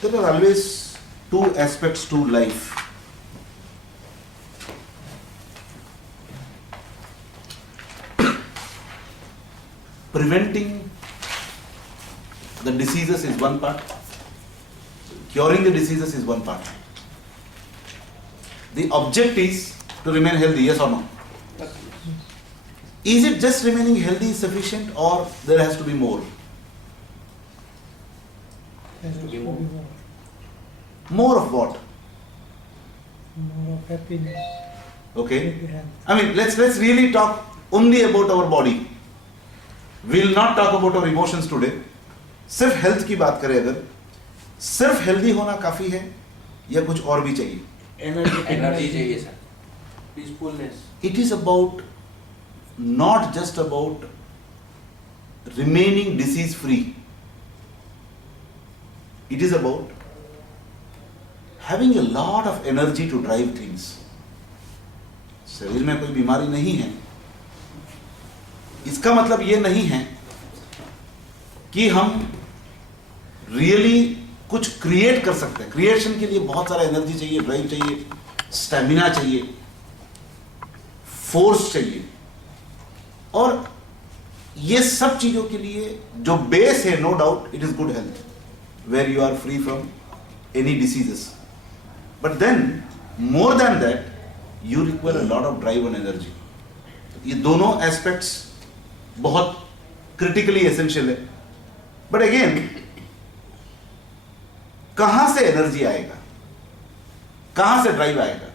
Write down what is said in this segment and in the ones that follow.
There are always two aspects to life. Preventing the diseases is one part. Curing the diseases is one part. The object is to remain healthy, yes or no? Is it just remaining healthy sufficient, or there has to be more? Has to be more. More of what? More of happiness. Okay. Happy health. I mean, let's really talk only about our body. We'll not talk about our emotions today. सिर्फ health की बात करें अगर, सिर्फ healthy होना काफी है या कुछ और भी चाहिए? एनर्जी चाहिए sir, peacefulness. It is about not just about remaining disease free. It is about having a lot of energy to drive things. शरीर में कोई बीमारी नहीं है, इसका मतलब ये नहीं है कि हम रियली कुछ क्रिएट कर सकते हैं. क्रिएशन के लिए बहुत सारा एनर्जी चाहिए, ड्राइव चाहिए, स्टेमिना चाहिए, फोर्स चाहिए. और ये सब चीजों के लिए जो बेस है, no doubt it is good health, where you are free from any diseases. But then more than that you require a lot of drive and energy. ये दोनों एस्पेक्ट्स बहुत क्रिटिकली एसेंशियल है. बट अगेन, कहां से energy आएगा, कहां से drive आएगा,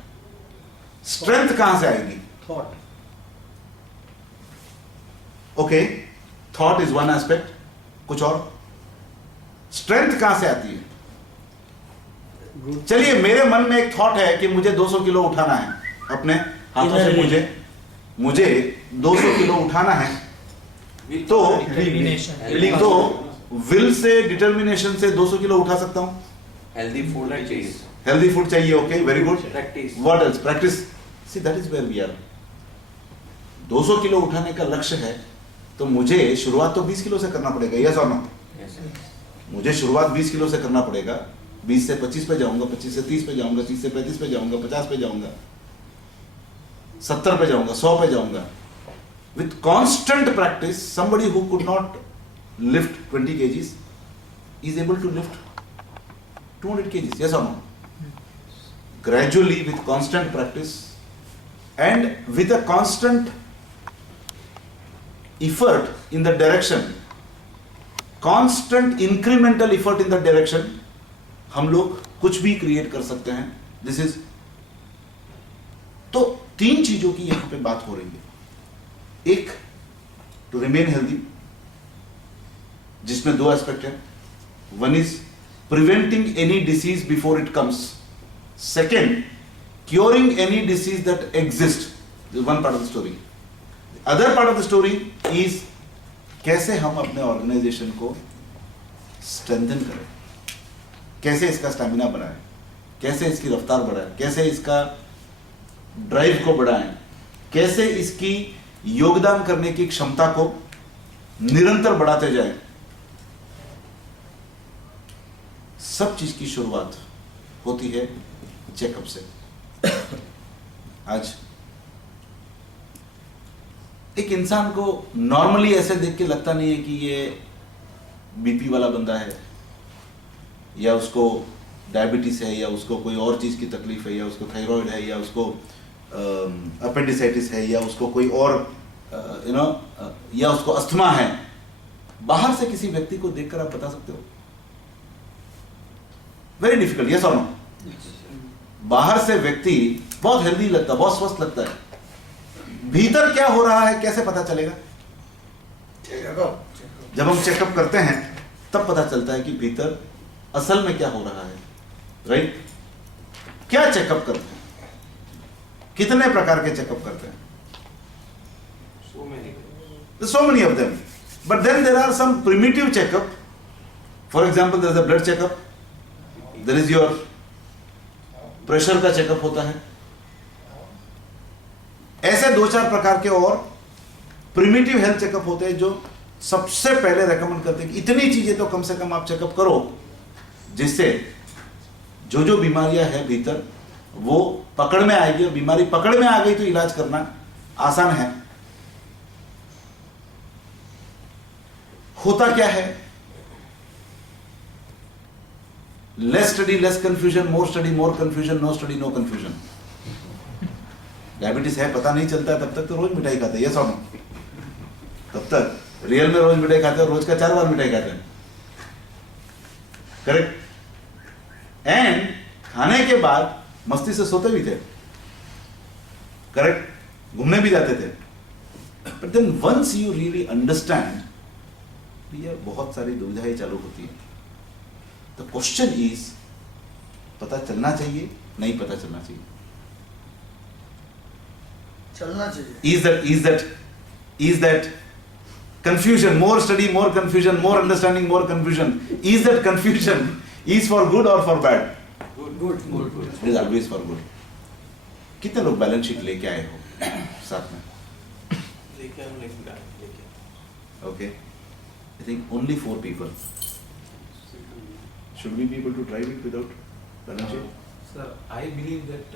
स्ट्रेंथ कहां से आएगी? Thought. Okay, thought is one aspect. कुछ और? स्ट्रेंथ कहां से आती है? चलिए, मेरे मन में एक थॉट है कि मुझे 200 किलो उठाना है अपने हाथों से. मुझे 200 किलो उठाना है. तो विल से, डिटर्मिनेशन से 200 किलो उठा सकता हूं. हेल्दी फूड चाहिए. हेल्दी फूड चाहिए. Okay, very good. Practice. What else? Practice. See, that is where we are. 200 kilo उठाने का लक्ष्य है तो मुझे शुरुआत तो 20 किलो से करना पड़ेगा, यस और नो? मुझे शुरुआत 20 किलो से करना पड़ेगा. 20 से 25 पे जाऊंगा, 25 से 30 पे जाऊंगा, 30 से 35 पे जाऊंगा, 50 पे जाऊंगा, 70 पे जाऊंगा, 100 पे जाऊंगा. With constant practice, somebody who could not lift 20 kgs is able to lift 200 kgs, yes or no? Gradually, with constant practice and with a constant effort in the direction, constant incremental effort in the direction, हम लोग कुछ भी create कर सकते हैं. This is, तो 3 चीजों की यहां पे बात हो रही है. एक, टू रिमेन हेल्दी, जिसमें 2 एस्पेक्ट है. One is preventing any disease before it comes. Second, curing any disease that exist. One part of the story. Other part of the story is कैसे हम अपने ऑर्गेनाइजेशन को स्ट्रेंथन करें, कैसे इसका stamina बढ़ाएं, कैसे इसकी रफ्तार बढ़ाएं, कैसे इसका ड्राइव को बढ़ाएं, कैसे इसकी योगदान करने की क्षमता को निरंतर बढ़ाते जाएं. सब चीज की शुरुआत होती है चेकअप से. आज एक इंसान को नॉर्मली ऐसे देख के लगता नहीं है कि ये बीपी वाला बंदा है, या उसको डायबिटीज है, या उसको कोई और चीज की तकलीफ है, या उसको थायराइड है, या उसको अपेंडिसाइटिस है, या उसको कोई और या उसको अस्थमा है. बाहर से किसी व्यक्ति को देखकर आप बता सकते हो? वेरी डिफिकल्ट, यस और नो? बाहर से व्यक्ति बहुत हेल्दी लगता है, बहुत स्वस्थ लगता है. भीतर क्या हो रहा है कैसे पता चलेगा? जब हम चेकअप करते हैं तब पता चलता है कि भीतर असल में क्या हो रहा है. राइट? क्या चेकअप करते हैं? कितने प्रकार के चेकअप करते हैं? So many of them. But then there are some primitive checkup. For example, there is a blood checkup. There is your pressure का चेकअप होता है. ऐसे 2-4 प्रकार के और प्रिमिटिव हेल्थ चेकअप होते हैं जो सबसे पहले रेकमेंड करते हैं कि इतनी चीजें तो कम से कम आप चेकअप करो जिससे जो जो बीमारियां है भीतर वो पकड़ में आएगी, और बीमारी पकड़ में आ गई तो इलाज करना आसान है। होता क्या है, less study less confusion, more study more confusion, no study no confusion. Diabetes है पता नहीं चलता है तब तक तो रोज मिठाई खाते हैं, यस और नो? तब तक रियल में रोज मिठाई खाते हैं, रोज का 4 बार मिठाई खाते हैं, करेक्ट? एंड खाने के बाद मस्ती से सोते भी थे, करेक्ट? घूमने भी जाते थे। But then once you really understand, ये बहुत सारी दुविधाएं चालू होती है। द क्वेश्चन इज, पता चलना चाहिए नहीं पता चलना चाहिए? चलना चाहिए। Is that confusion, more study, more confusion, more understanding, more confusion? Is that confusion is for good or for bad? Good It is always for good. कितने लोग बैलेंस शीट लेके आए हो साथ में? लेके हम लेके Okay. I think only 4 people. Should we be able to drive it without balance sheet? Sir, I believe that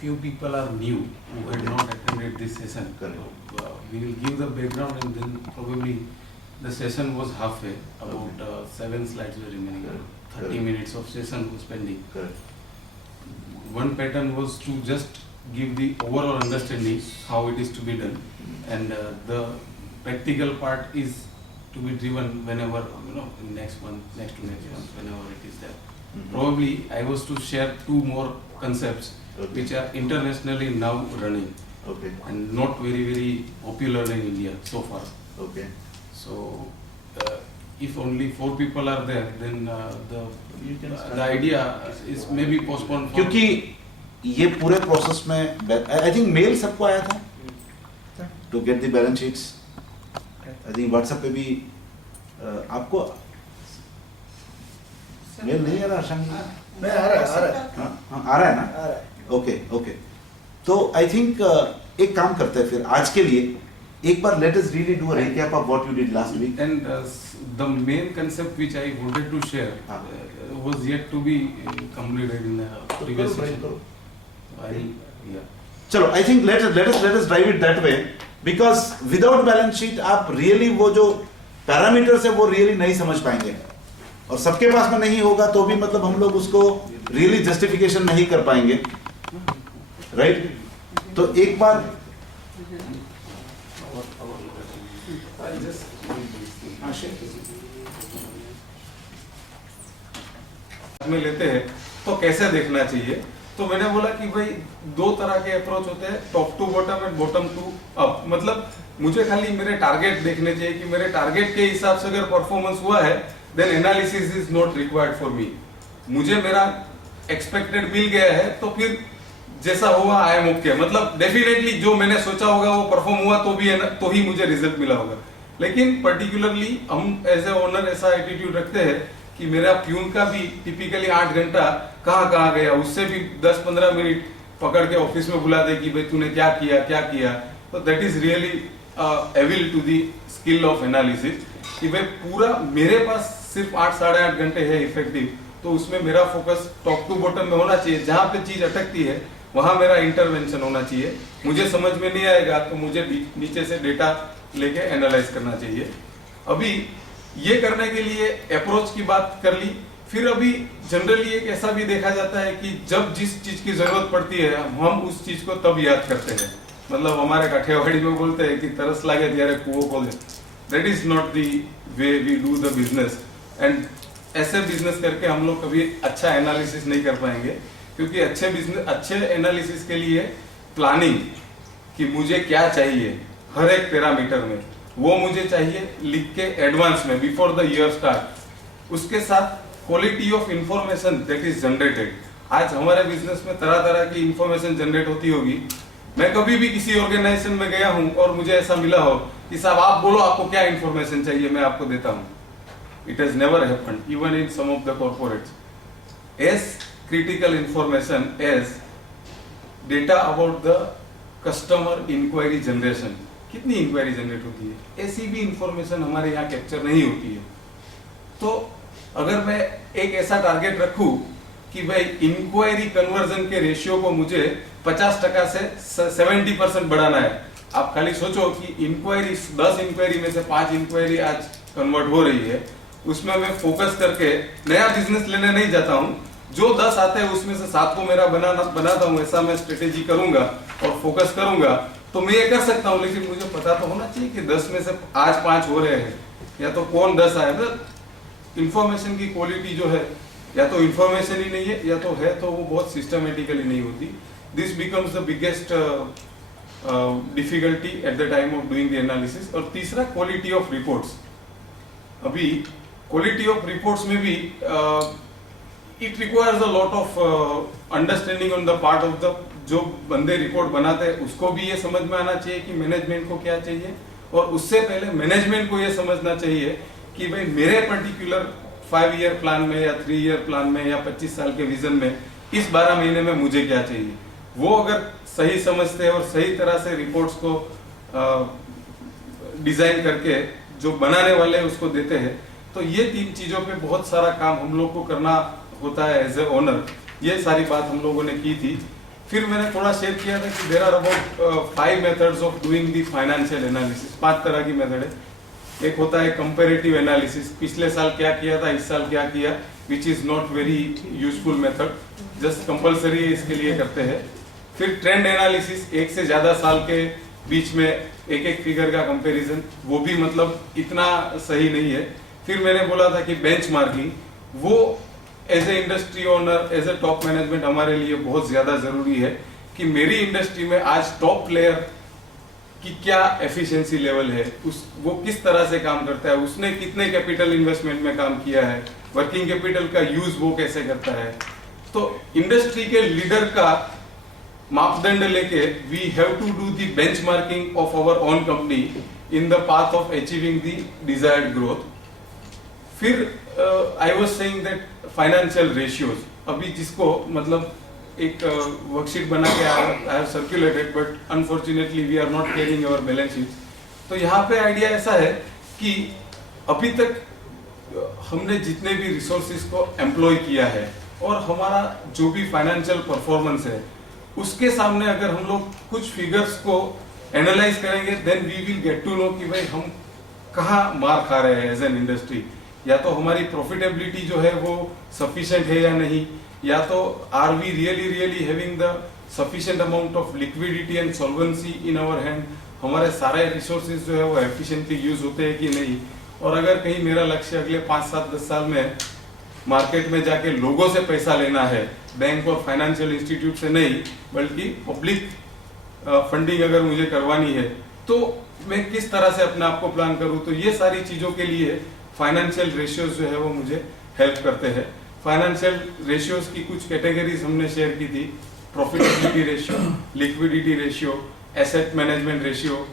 few people are new who had not attended this session. Correct. So, we will give the background and then probably the session was halfway, about 7 slides were remaining. Correct. 30 Correct. minutes of session was pending. Correct. One pattern was to just give the overall understanding how it is to be done, and the practical part is to be driven whenever, in next month, next to next month, whenever it is there. Mhm. Probably I was to share 2 more concepts Okay. which are internationally now running Okay. and not very very popular in India so far. Okay. So if only 4 people are there, then You can start. the idea is maybe postponed. for- क्योंकि ये पूरे process में I think mail सबको आया था to get the balance sheets. I think WhatsApp पे भी आपको मेल नहीं आ रहा आशांगी? मैं आ रहा है हाँ, आ रहा है ना? आ रहा है। ओके ओके, तो आई थिंक एक काम करते हैं फिर आज के लिए, एक बार let us really do a recap of what you did last week. And the main concept which I wanted to share हाँ. was yet to be completed in the previous session. Yeah. चलो I think let us drive it that way, because without balance sheet आप really वो जो parameters है वो really नहीं समझ पाएंगे, और सबके पास में नहीं होगा तो भी मतलब हम लोग उसको रियली जस्टिफिकेशन नहीं कर पाएंगे, राइट? तो एक बार में लेते हैं तो कैसे देखना चाहिए, तो मैंने बोला कि भाई 2 तरह के अप्रोच होते हैं, top to bottom and bottom to up. मतलब मुझे खाली मेरे टारगेट देखने चाहिए कि मेरे टारगेट के हिसाब से अगर परफॉर्मेंस हुआ है then analysis is not required for me. मुझे मेरा एक्सपेक्टेड मिल गया है तो फिर जैसा हुआ आई एम ओके। मतलब डेफिनेटली जो मैंने सोचा होगा वो परफॉर्म हुआ तो ही मुझे रिजल्ट मिला होगा। लेकिन पर्टिकुलरली हम एज ए ओनर ऐसा एटीट्यूड रखते हैं कि मेरा प्यून का भी टिपिकली 8 घंटा कहाँ गया, उससे भी 10-15 मिनट पकड़ के ऑफिस में बुला दे कि भाई तूने क्या किया। तो that is really evil to the skill of analysis कि भाई पूरा मेरे पास सिर्फ 8-8.5 घंटे है इफेक्टिव, तो उसमें मेरा फोकस टॉप टू बॉटम में होना चाहिए। जहां पे चीज अटकती है वहां मेरा इंटरवेंशन होना चाहिए। मुझे समझ में नहीं आएगा तो मुझे नीचे से डेटा लेके एनालाइज करना चाहिए। अभी ये करने के लिए अप्रोच की बात कर ली। फिर अभी जनरली एक ऐसा भी देखा जाता है कि जब जिस चीज की जरूरत पड़ती है हम उस चीज को तब याद करते हैं। मतलब हमारे काठियावाड़ी में बोलते हैं कि तरस लागे त्यारे कुओं खोल दे। That is not the way we do the business, and ऐसे बिजनेस करके हम लोग कभी अच्छा एनालिसिस नहीं कर पाएंगे, क्योंकि अच्छे एनालिसिस के लिए प्लानिंग कि मुझे क्या चाहिए हर एक पैरामीटर में, वो मुझे चाहिए लिख के एडवांस में बिफोर द ईयर स्टार्ट। उसके साथ quality of information that is generated. आज हमारे बिजनेस में तरह तरह की इंफॉर्मेशन जनरेट होती होगी। मैं कभी भी किसी ऑर्गेनाइजेशन में गया हूं और मुझे ऐसा मिला हो कि साहब आप बोलो आपको क्या इंफॉर्मेशन चाहिए, मैं आपको देता हूं। It has never happened even in some of the corporates. As critical information as data about the customer inquiry generation, कितनी इंक्वायरी जनरेट होती है, ऐसी भी इंफॉर्मेशन हमारे यहाँ कैप्चर नहीं होती है। तो अगर मैं एक ऐसा टारगेट रखूं कि भाई इंक्वायरी कन्वर्जन के रेशियो को मुझे 50% से 70% बढ़ाना है। आप खाली सोचो कि इंक्वायरी 10 इंक्वायरी में से 5 इंक्वायरी आज कन्वर्ट हो रही है, उसमें मैं फोकस करके नया बिजनेस लेने नहीं जाता हूँ, जो 10 आते हैं उसमें से 7 को मेरा बनाता हूँ, ऐसा मैं स्ट्रेटेजी करूंगा और फोकस करूंगा तो मैं ये कर सकता हूँ। लेकिन मुझे पता तो होना चाहिए कि 10 में से आज 5 हो रहे हैं, या तो कौन 10 आए। मतलब इंफॉर्मेशन की क्वालिटी जो है, या तो इंफॉर्मेशन ही नहीं है, या तो है तो वो बहुत सिस्टमेटिकली नहीं होती। This becomes the biggest difficulty at the time of doing the analysis. और तीसरा क्वालिटी ऑफ रिपोर्ट्स। अभी क्वालिटी ऑफ रिपोर्ट्स में भी it requires a lot of understanding on the part of the जो बंदे रिपोर्ट बनाते हैं, उसको भी ये समझ में आना चाहिए कि मैनेजमेंट को क्या चाहिए, और उससे पहले मैनेजमेंट को ये समझना चाहिए कि भाई मेरे पर्टिकुलर 5 ईयर प्लान में या 3 ईयर प्लान में या 25 साल के विजन में इस 12 महीने में मुझे क्या चाहिए। वो अगर सही समझते हैं और सही तरह से रिपोर्ट्स को डिजाइन करके जो बनाने वाले उसको देते हैं, तो ये 3 चीजों पे बहुत सारा काम हम लोग को करना होता है एज ए ओनर। ये सारी बात हम लोगों ने की थी। फिर मैंने थोड़ा शेयर किया था कि there are about 5 methods of doing the financial analysis. 5 तरह की मेथड है। एक होता है कंपैरेटिव एनालिसिस, पिछले साल क्या किया था, इस साल क्या किया, which is not very useful method, just compulsory इसके लिए करते हैं। फिर ट्रेंड एनालिसिस, एक से ज्यादा साल के बीच में एक फिगर का कंपैरिजन, वो भी मतलब इतना सही नहीं है। फिर मैंने बोला था कि बेंचमार्किंग, वो as a industry owner, as a top management हमारे लिए बहुत ज्यादा जरूरी है कि मेरी इंडस्ट्री में आज टॉप प्लेयर की क्या एफिशिएंसी लेवल है, वो किस तरह से काम करता है, उसने कितने कैपिटल इन्वेस्टमेंट में काम किया है, वर्किंग कैपिटल का यूज वो कैसे करता है। तो इंडस्ट्री के लीडर का मापदंड लेके we have to do the benchmarking of our own company in the path of achieving the desired growth. फिर I was saying that financial ratios, अभी जिसको मतलब एक वर्कशीट बना के I have circulated, but unfortunately we are not carrying our balance sheet. तो यहाँ पे आइडिया ऐसा है कि अभी तक हमने जितने भी रिसोर्सेज को एम्प्लॉय किया है और हमारा जो भी फाइनेंशियल परफॉर्मेंस है, उसके सामने अगर हम लोग कुछ फिगर्स को एनालाइज करेंगे, then we will get to know कि भाई हम कहाँ मार खा रहे हैं एज एन इंडस्ट्री। या तो हमारी प्रॉफिटेबिलिटी जो है वो सफिशिएंट है या नहीं, या तो are we really having the sufficient amount of liquidity and solvency in our hand, हमारे सारे रिसोर्सेज जो है वो एफिशिएंटली यूज होते हैं कि नहीं। और अगर कहीं मेरा लक्ष्य अगले 5, 7, 10 साल में मार्केट में जाके लोगों से पैसा लेना है, बैंक और फाइनेंशियल इंस्टीट्यूट से नहीं, बल्कि पब्लिक फंडिंग अगर मुझे करवानी है, तो मैं किस तरह से अपने आप को प्लान करूं। तो ये सारी चीजों के लिए फाइनेंशियल रेशियोज जो है वो मुझे हेल्प करते हैं। फाइनेंशियल रेशियोज की कुछ कैटेगरीज हमने शेयर की थी, profitability ratio, liquidity ratio, asset management ratio,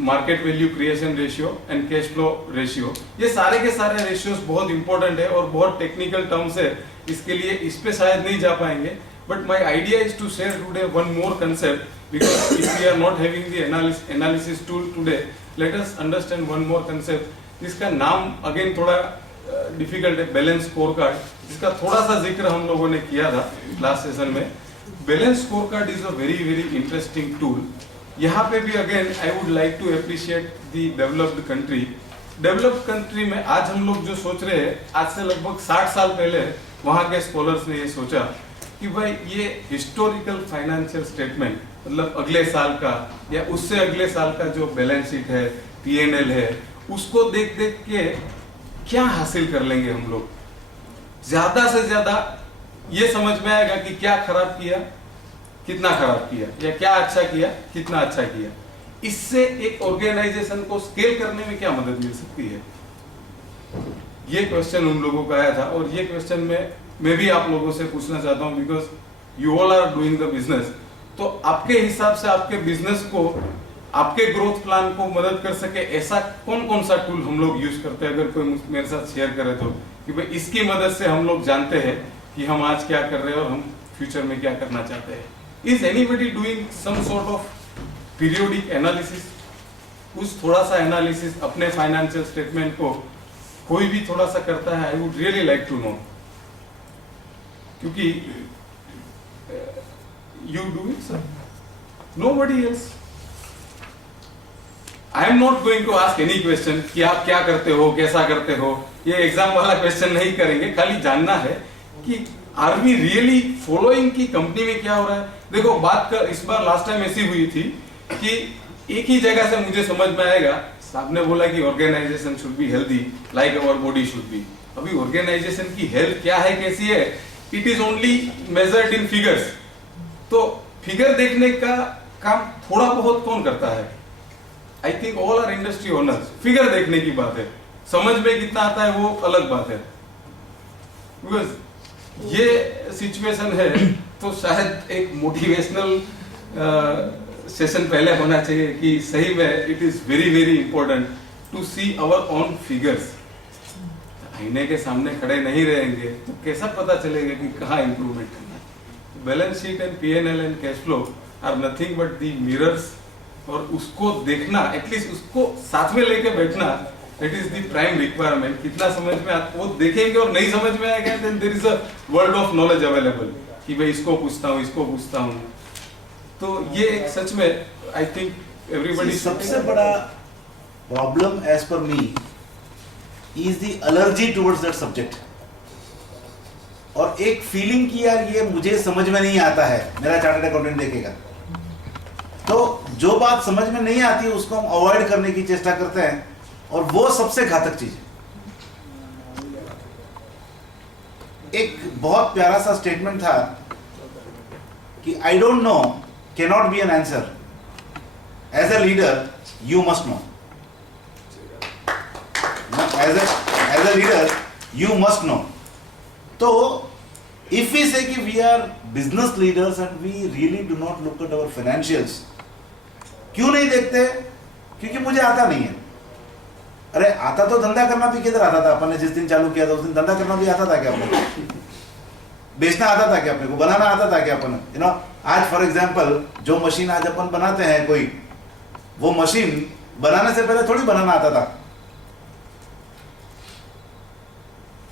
market value creation ratio and cash flow ratio. ये सारे के सारे रेशियोज बहुत इंपॉर्टेंट है और बहुत टेक्निकल टर्म्स है, इसके लिए इस पे शायद नहीं जा पाएंगे। But my idea is to share today one more concept, because if we are not having the analysis tool today, let us understand one more concept, जिसका नाम अगेन थोड़ा डिफिकल्ट है, बैलेंस स्कोर कार्ड, जिसका थोड़ा सा जिक्र हम लोगों ने किया था लास्ट सेशन में। Balance score card is a very interesting tool. यहाँ पे भी again I would like to appreciate the developed country. Developed country में आज हम लोग जो सोच रहे हैं, आज से लगभग 60 साल पहले वहां के स्कॉलर्स ने ये सोचा कि भाई ये हिस्टोरिकल फाइनेंशियल स्टेटमेंट, मतलब अगले साल का या उससे अगले साल का जो बैलेंस शीट है, पीएनएल है, उसको देख देख के क्या हासिल कर लेंगे हम लोग। ज्यादा से ज्यादा ये समझ में आएगा कि क्या खराब किया, कितना खराब किया, या क्या अच्छा किया, कितना अच्छा किया। इससे एक ऑर्गेनाइजेशन को स्केल करने में क्या मदद मिल सकती है, ये क्वेश्चन उन लोगों का आया था। और ये क्वेश्चन में मैं भी आप लोगों से पूछना चाहता हूं, because you all are doing the business. तो आपके हिसाब से आपके बिजनेस को, आपके ग्रोथ प्लान को मदद कर सके ऐसा कौन कौन सा टूल हम लोग यूज करते हैं, अगर कोई मेरे साथ शेयर करे तो, कि भाई इसकी मदद से हम लोग जानते हैं कि हम आज क्या कर रहे हैं और हम फ्यूचर में क्या करना चाहते हैं। Is anybody doing some sort of periodic analysis? कुछ थोड़ा सा एनालिसिस अपने फाइनेंशियल स्टेटमेंट को कोई भी थोड़ा सा करता है? I would really like to know. क्योंकि you do it, sir. Nobody else. I am not going to ask any question कि आप क्या करते हो, कैसा करते हो. ये एग्जाम वाला क्वेश्चन नहीं करेंगे. खाली जानना है कि आर वी रियली फॉलोइंग की कंपनी में क्या हो रहा है. देखो बात कर, इस बार लास्ट टाइम ऐसी हुई थी कि एक ही जगह से मुझे समझ में आएगा. साहब ने बोला कि organization should be healthy like our body should be. अभी ऑर्गेनाइजेशन की हेल्थ क्या है, कैसी है, it is only measured in figures. तो फिगर देखने का काम थोड़ा बहुत कौन करता है. I think all are industry owners. Figure देखने की बात है, समझ में कितना आता है वो अलग बात है. बिकॉज ये सिचुएशन है तो शायद एक मोटिवेशनल सेशन पहले होना चाहिए कि सही में it is very very important to see our own figures. आईने के सामने खड़े नहीं रहेंगे तो कैसा पता चलेगा कि कहाँ इंप्रूवमेंट करना है. Balance sheet and P&L and cash flow are nothing but the mirrors. और उसको देखना, एटलीस्ट उसको साथ में लेके बैठना, that is the prime requirement. कितना समझ में वो देखेंगे और नहीं समझ में आएगा then there is a world of knowledge available कि भाई इसको पूछता हूँ, इसको पूछता हूँ. तो ये एक सच में आई थिंक एवरीबॉडी. सबसे बड़ा problem as per me is the allergy towards that subject. और एक फीलिंग की यार ये मुझे समझ में नहीं आता है, मेरा चार्टर्ड अकाउंटेंट देखेगा. तो जो बात समझ में नहीं आती है उसको हम अवॉइड करने की चेष्टा करते हैं और वो सबसे घातक चीज है. एक बहुत प्यारा सा स्टेटमेंट था कि I don't know cannot be an answer. As a leader you must know. As a leader you must know. तो if we say कि we are business leaders and we really do not look at our financials, क्यों नहीं देखते? क्योंकि मुझे आता नहीं है. अरे आता तो धंधा करना भी किधर आता था. अपन ने जिस दिन चालू किया था उस दिन धंधा करना भी आता था क्या अपने को? बेचना आता था क्या अपने को? बनाना आता था क्या अपन? यू नो, आज फॉर एग्जांपल जो मशीन आज अपन बनाते हैं कोई, वो मशीन बनाने से पहले थोड़ी बनाना आता था.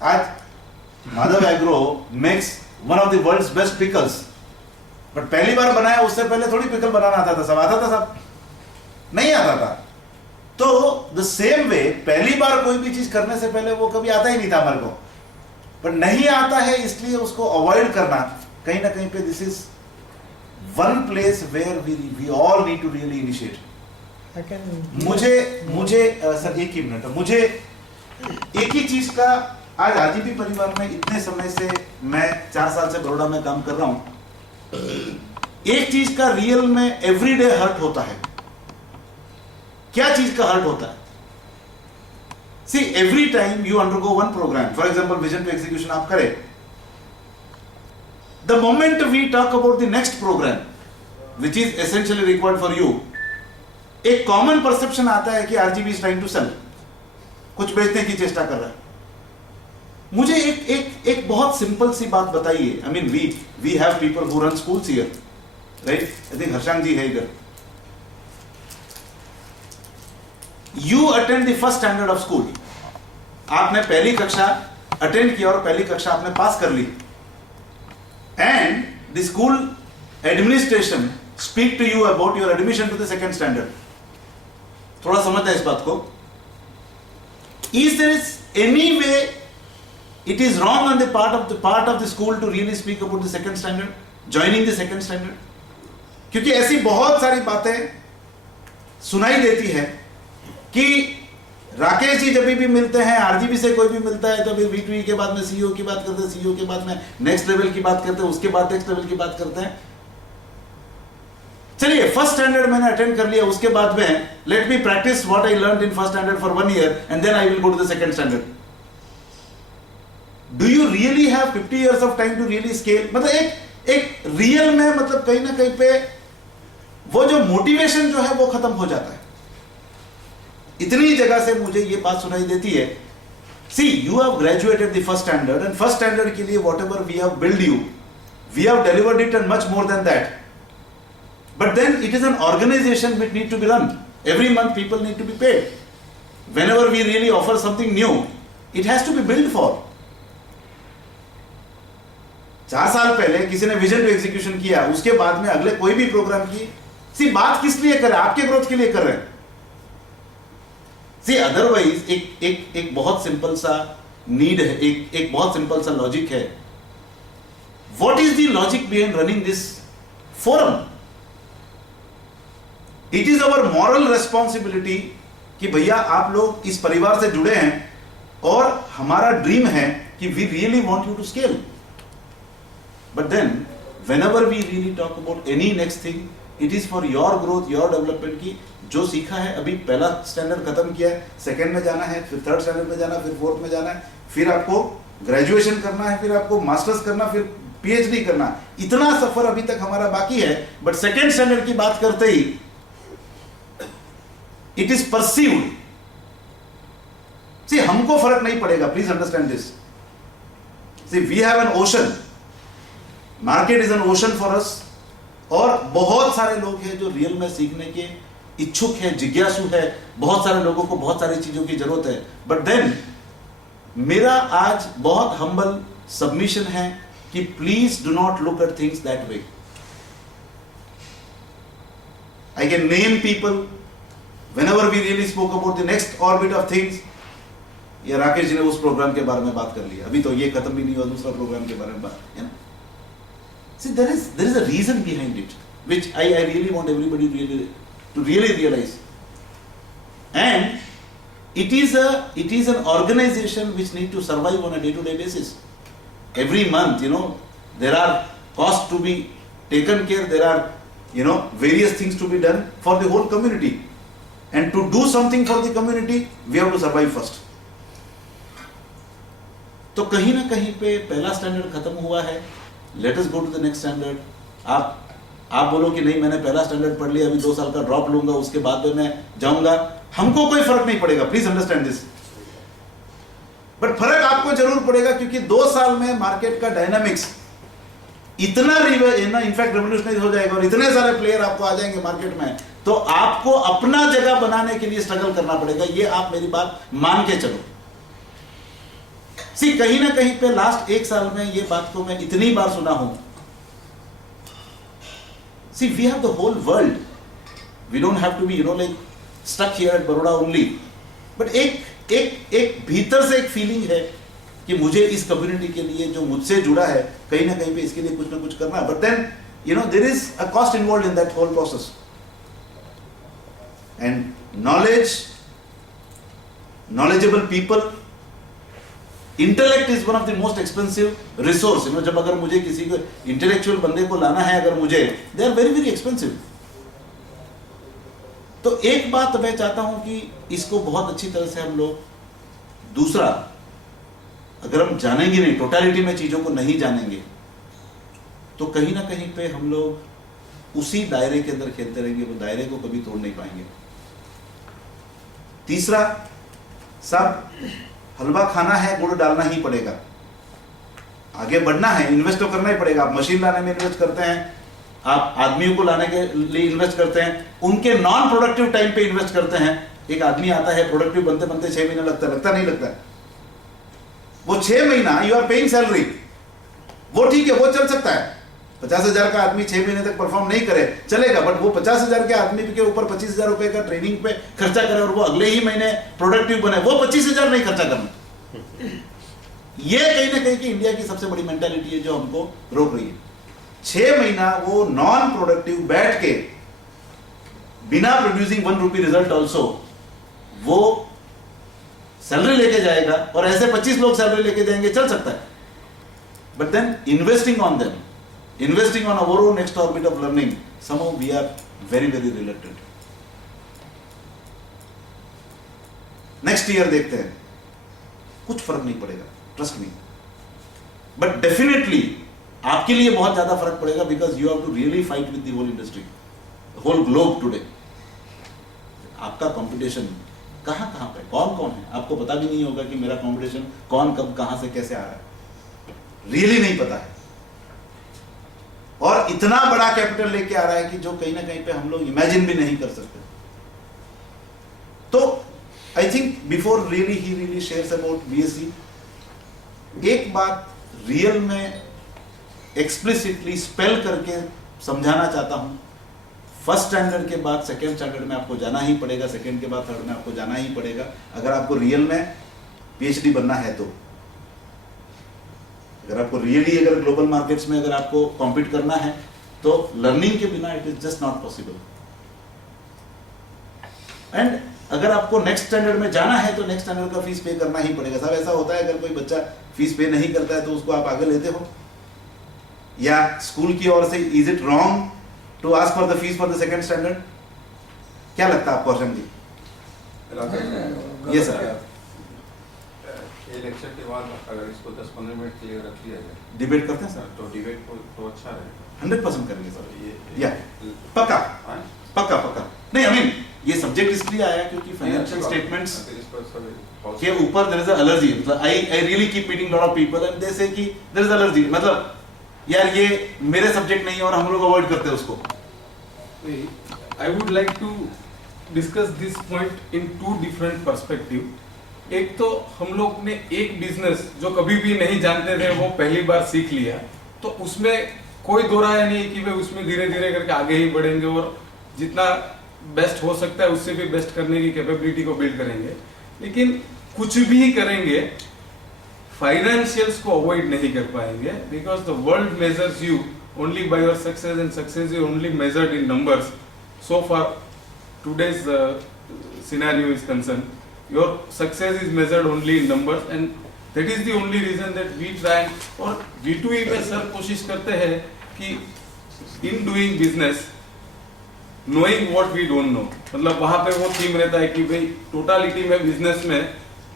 आज Madhav Agro makes one of the world's best pickles, but पहली बार बनाया उससे पहले थोड़ी पिकल बनाना आता था. सब आता था, सब नहीं आता था. तो द सेम वे पहली बार कोई भी चीज करने से पहले वो कभी आता ही नहीं था हमारे को. बट नहीं आता है इसलिए उसको अवॉइड करना कहीं ना कहीं पे this is one place where we all need to really initiate. मुझे सर एक ही मिनट, मुझे एक ही चीज का, आज आरजीपी परिवार में इतने समय से मैं 4 साल से बड़ौदा में काम कर रहा हूं, एक चीज का रियल में एवरीडे हर्ट होता है. क्या चीज का हर्ट होता है? See every time you undergo one program, for example vision to execution आप करें, the moment we talk about the next program which is essentially required for you, एक कॉमन परसेप्शन आता है कि RGB is trying to sell, कुछ बेचने की चेष्टा कर रहा है. मुझे एक बहुत सिंपल सी बात बताइए. I mean we have people who run schools here, right? I think Harshang ji है इधर. You attend the first standard of school. आपने पहली कक्षा अटेंड किया और पहली कक्षा आपने पास कर ली. And the school administration speak to you about your admission to the second standard. थोड़ा समझते हैं इस बात को. Is there any way it is wrong on the part of the school to really speak about the second standard, joining the second standard? क्योंकि ऐसी बहुत सारी बातें सुनाई देती है कि राकेश जी जब भी मिलते हैं, आरजीबी से कोई भी मिलता है तो भी V2E के बाद में CEO की बात करते हैं, CEO के बाद में नेक्स्ट लेवल की बात करते हैं, उसके बाद नेक्स्ट लेवल की बात करते हैं. चलिए फर्स्ट स्टैंडर्ड मैंने अटेंड कर लिया, उसके बाद में let me practice what I learned in first standard for 1 year and then I will go to the second standard. Do you really have 50 years of time to really scale? मतलब एक real में मतलब कहीं ना कहीं पे वो जो मोटिवेशन जो है वो खत्म हो जाता है. इतनी जगह से मुझे ये बात सुनाई देती है. See, you have graduated the first standard and first standard के लिए whatever we have built you, we have delivered it and much more than that. But then it is an organization which need to be run. Every month people need to be paid. Whenever we really offer something new, it has to be built for. 4 साल पहले किसी ने vision to execution किया, उसके बाद में अगले कोई भी प्रोग्राम की सी बात किस लिए कर रहे हैं? आपके ग्रोथ के लिए कर रहे हैं। सी अदरवाइज एक बहुत सिंपल सा नीड है, एक बहुत सिंपल सा लॉजिक है। What is the logic behind running this forum? It is our moral responsibility कि भैया आप लोग इस परिवार से जुड़े हैं और हमारा ड्रीम है कि we really want you to scale. But then whenever we really talk about any next thing, it is for your growth, your development की जो सीखा है, अभी पहला स्टैंडर्ड खत्म किया है, सेकंड में जाना है, फिर थर्ड स्टैंडर्ड में जाना है, फिर फोर्थ में जाना है, फिर आपको ग्रेजुएशन करना है, फिर आपको मास्टर्स करना, फिर पीएचडी करना। इतना सफर अभी तक हमारा बाकी है। बट सेकंड स्टैंडर्ड की बात करते ही इट इज परसीव्ड। सी हमको फर्क नहीं पड़ेगा, please understand this. See we have an ocean, market is an ocean for us, और बहुत सारे लोग हैं जो रियल में सीखने के इच्छुक है, जिज्ञासु है। बहुत सारे लोगों को बहुत सारी चीजों की जरूरत है। बट देन मेरा आज बहुत हम्बल सबमिशन है कि please do not look at things that way. I can name people whenever we really spoke about the next orbit of things। ये राकेश जी ने उस प्रोग्राम के बारे में बात कर लिया, अभी तो ये खत्म भी नहीं हुआ, दूसरा प्रोग्राम के बारे में बात है ना। See, there is a reason behind it, which I really want everybody to really realize. And it is an organization which need to survive on a day-to-day basis. Every month, there are costs to be taken care. There are, various things to be done for the whole community. And to do something for the community, we have to survive first. तो कहीं ना कहीं पे पहला standard खत्म हुआ है। Let us go to the next standard. आप बोलो कि नहीं मैंने पहला स्टैंडर्ड पढ़ लिया, अभी 2 साल का ड्रॉप लूंगा, उसके बाद में मैं जाऊंगा, हमको कोई फर्क नहीं पड़ेगा। Please understand this. बट फर्क आपको जरूर पड़ेगा, क्योंकि 2 साल में मार्केट का डायनामिक्स इतना इनफैक्ट रेवोल्यूशनरी हो जाएगा और इतने सारे प्लेयर आपको आ जाएंगे मार्केट में, तो आपको अपना जगह बनाने के लिए स्ट्रगल करना पड़ेगा। ये आप मेरी बात मान के चलो। सी कहीं ना कहीं पे लास्ट 1 साल में ये बात को मैं इतनी बार सुना हूं। See we have the whole world, we don't have to be like stuck here at Baroda only. But एक भीतर से एक फीलिंग है कि मुझे इस कम्युनिटी के लिए जो मुझसे जुड़ा है, कहीं ना कहीं पे इसके लिए कुछ ना कुछ करना है। But then there is a cost involve in that whole process. And knowledgeable people, intellect is one of the most expensive resource। जब अगर मुझे किसी को इंटेलेक्चुअल बंदे को लाना है, अगर मुझे, they are very very expensive। तो एक बात मैं चाहता हूं कि इसको बहुत अच्छी तरह से हम लोग, दूसरा अगर हम जानेंगे नहीं, टोटलिटी में चीजों को नहीं जानेंगे, तो कहीं ना कहीं पे हम लोग उसी दायरे के अंदर खेलते रहेंगे, वो दायरे को कभी तोड़ नहीं पाएंगे। तीसरा, सब हलवा खाना है, गुड़ डालना ही पड़ेगा। आगे बढ़ना है, इन्वेस्ट तो करना ही पड़ेगा। आप मशीन लाने में इन्वेस्ट करते हैं, आप आदमियों को लाने के लिए इन्वेस्ट करते हैं, उनके नॉन प्रोडक्टिव टाइम पे इन्वेस्ट करते हैं। एक आदमी आता है, प्रोडक्टिव बनते बनते 6 महीने लगता नहीं लगता। वो 6 महीना यू आर पेइंग सैलरी, वो ठीक है, वो चल सकता है। 50,000 का आदमी 6 महीने तक परफॉर्म नहीं करे, चलेगा। बट वो 50,000 के आदमी के ऊपर 25,000 रुपए का ट्रेनिंग पे खर्चा करे और वो अगले ही महीने प्रोडक्टिव बने, वो 25,000 नहीं खर्चा करना। ये कहीं ना कहीं की इंडिया की सबसे बड़ी मेंटालिटी है जो हमको रोक रही है। 6 महीना वो नॉन प्रोडक्टिव बैठ के बिना प्रोड्यूसिंग 1 रुपी रिजल्ट ऑल्सो वो सैलरी लेके जाएगा, और ऐसे 25 लोग सैलरी लेके जाएंगे, चल सकता है। But then investing on them, investing on our own next orbit of learning, somehow we are very very reluctant। next year देखते हैं, कुछ फर्क नहीं पड़ेगा, ट्रस्ट मी। बट डेफिनेटली आपके लिए बहुत ज्यादा फर्क पड़ेगा, because you have to really fight with the whole industry, whole globe today. आपका कंपटीशन कहां पे, कौन है, आपको पता भी नहीं होगा कि मेरा कंपटीशन कौन कब कहां से कैसे आ रहा है, रियली नहीं पता है। और इतना बड़ा कैपिटल लेके आ रहा है कि जो कहीं ना कहीं पे हम लोग इमेजिन भी नहीं कर सकते। तो I think before he shares about BSc, एक बात रियल में एक्सप्लिसिटली स्पेल करके समझाना चाहता हूं। फर्स्ट स्टैंडर्ड के बाद सेकेंड स्टैंडर्ड में आपको जाना ही पड़ेगा, सेकेंड के बाद थर्ड में आपको जाना ही पड़ेगा, अगर आपको रियल में पीएचडी बनना है तो। अगर आपको रियली अगर ग्लोबल मार्केट्स में अगर आपको कॉम्पीट करना है तो लर्निंग के बिना it is just not possible. And अगर आपको नेक्स्ट स्टैंडर्ड में जाना है तो नेक्स्ट स्टैंडर्ड का फीस पे करना ही पड़ेगा। सब ऐसा होता है, अगर कोई बच्चा फीस पे नहीं करता है तो उसको आप आगे लेते हो, या स्कूल की ओर से is it wrong to ask for the fees for the second standard? क्या लगता है आपको हर्षम जी? ये सर ये लेक्चर के बाद अगर इसको 10-15 मिनट के लिए रख लिया जाए, डिबेट करते हैं सर? तो डिबेट को तो अच्छा रहेगा। 100% करेंगे सर, ये या पक्का हाँ? पक्का पक्का। नहीं आई मीन ये सब्जेक्ट इसलिए आया क्योंकि फाइनेंशियल स्टेटमेंट्स के ऊपर देयर इज एलर्जी। मतलब I really keep meeting lot of people and they say कि देयर इज एलर्जी, मतलब यार ये मेरे सब्जेक्ट नहीं है और हम लोग अवॉइड करते हैं उसको। I would like to discuss this point in two different perspective. एक तो हम लोग ने एक बिजनेस जो कभी भी नहीं जानते थे वो पहली बार सीख लिया, तो उसमें कोई दो राय नहीं कि वे उसमें धीरे धीरे करके आगे ही बढ़ेंगे और जितना बेस्ट हो सकता है उससे भी बेस्ट करने की कैपेबिलिटी को बिल्ड करेंगे। लेकिन कुछ भी करेंगे फाइनेंशियल्स को अवॉइड नहीं कर पाएंगे, because the world measures you only by your success, and success is only measured in numbers. So far today's scenario is concerned, your success is measured only in numbers, and that is the only reason that we try और V2E में sir कोशिश करते हैं कि in doing business knowing what we don't know, मतलब वहाँ पे वो थीम रहता है कि भाई टोटालिटी में बिजनेस में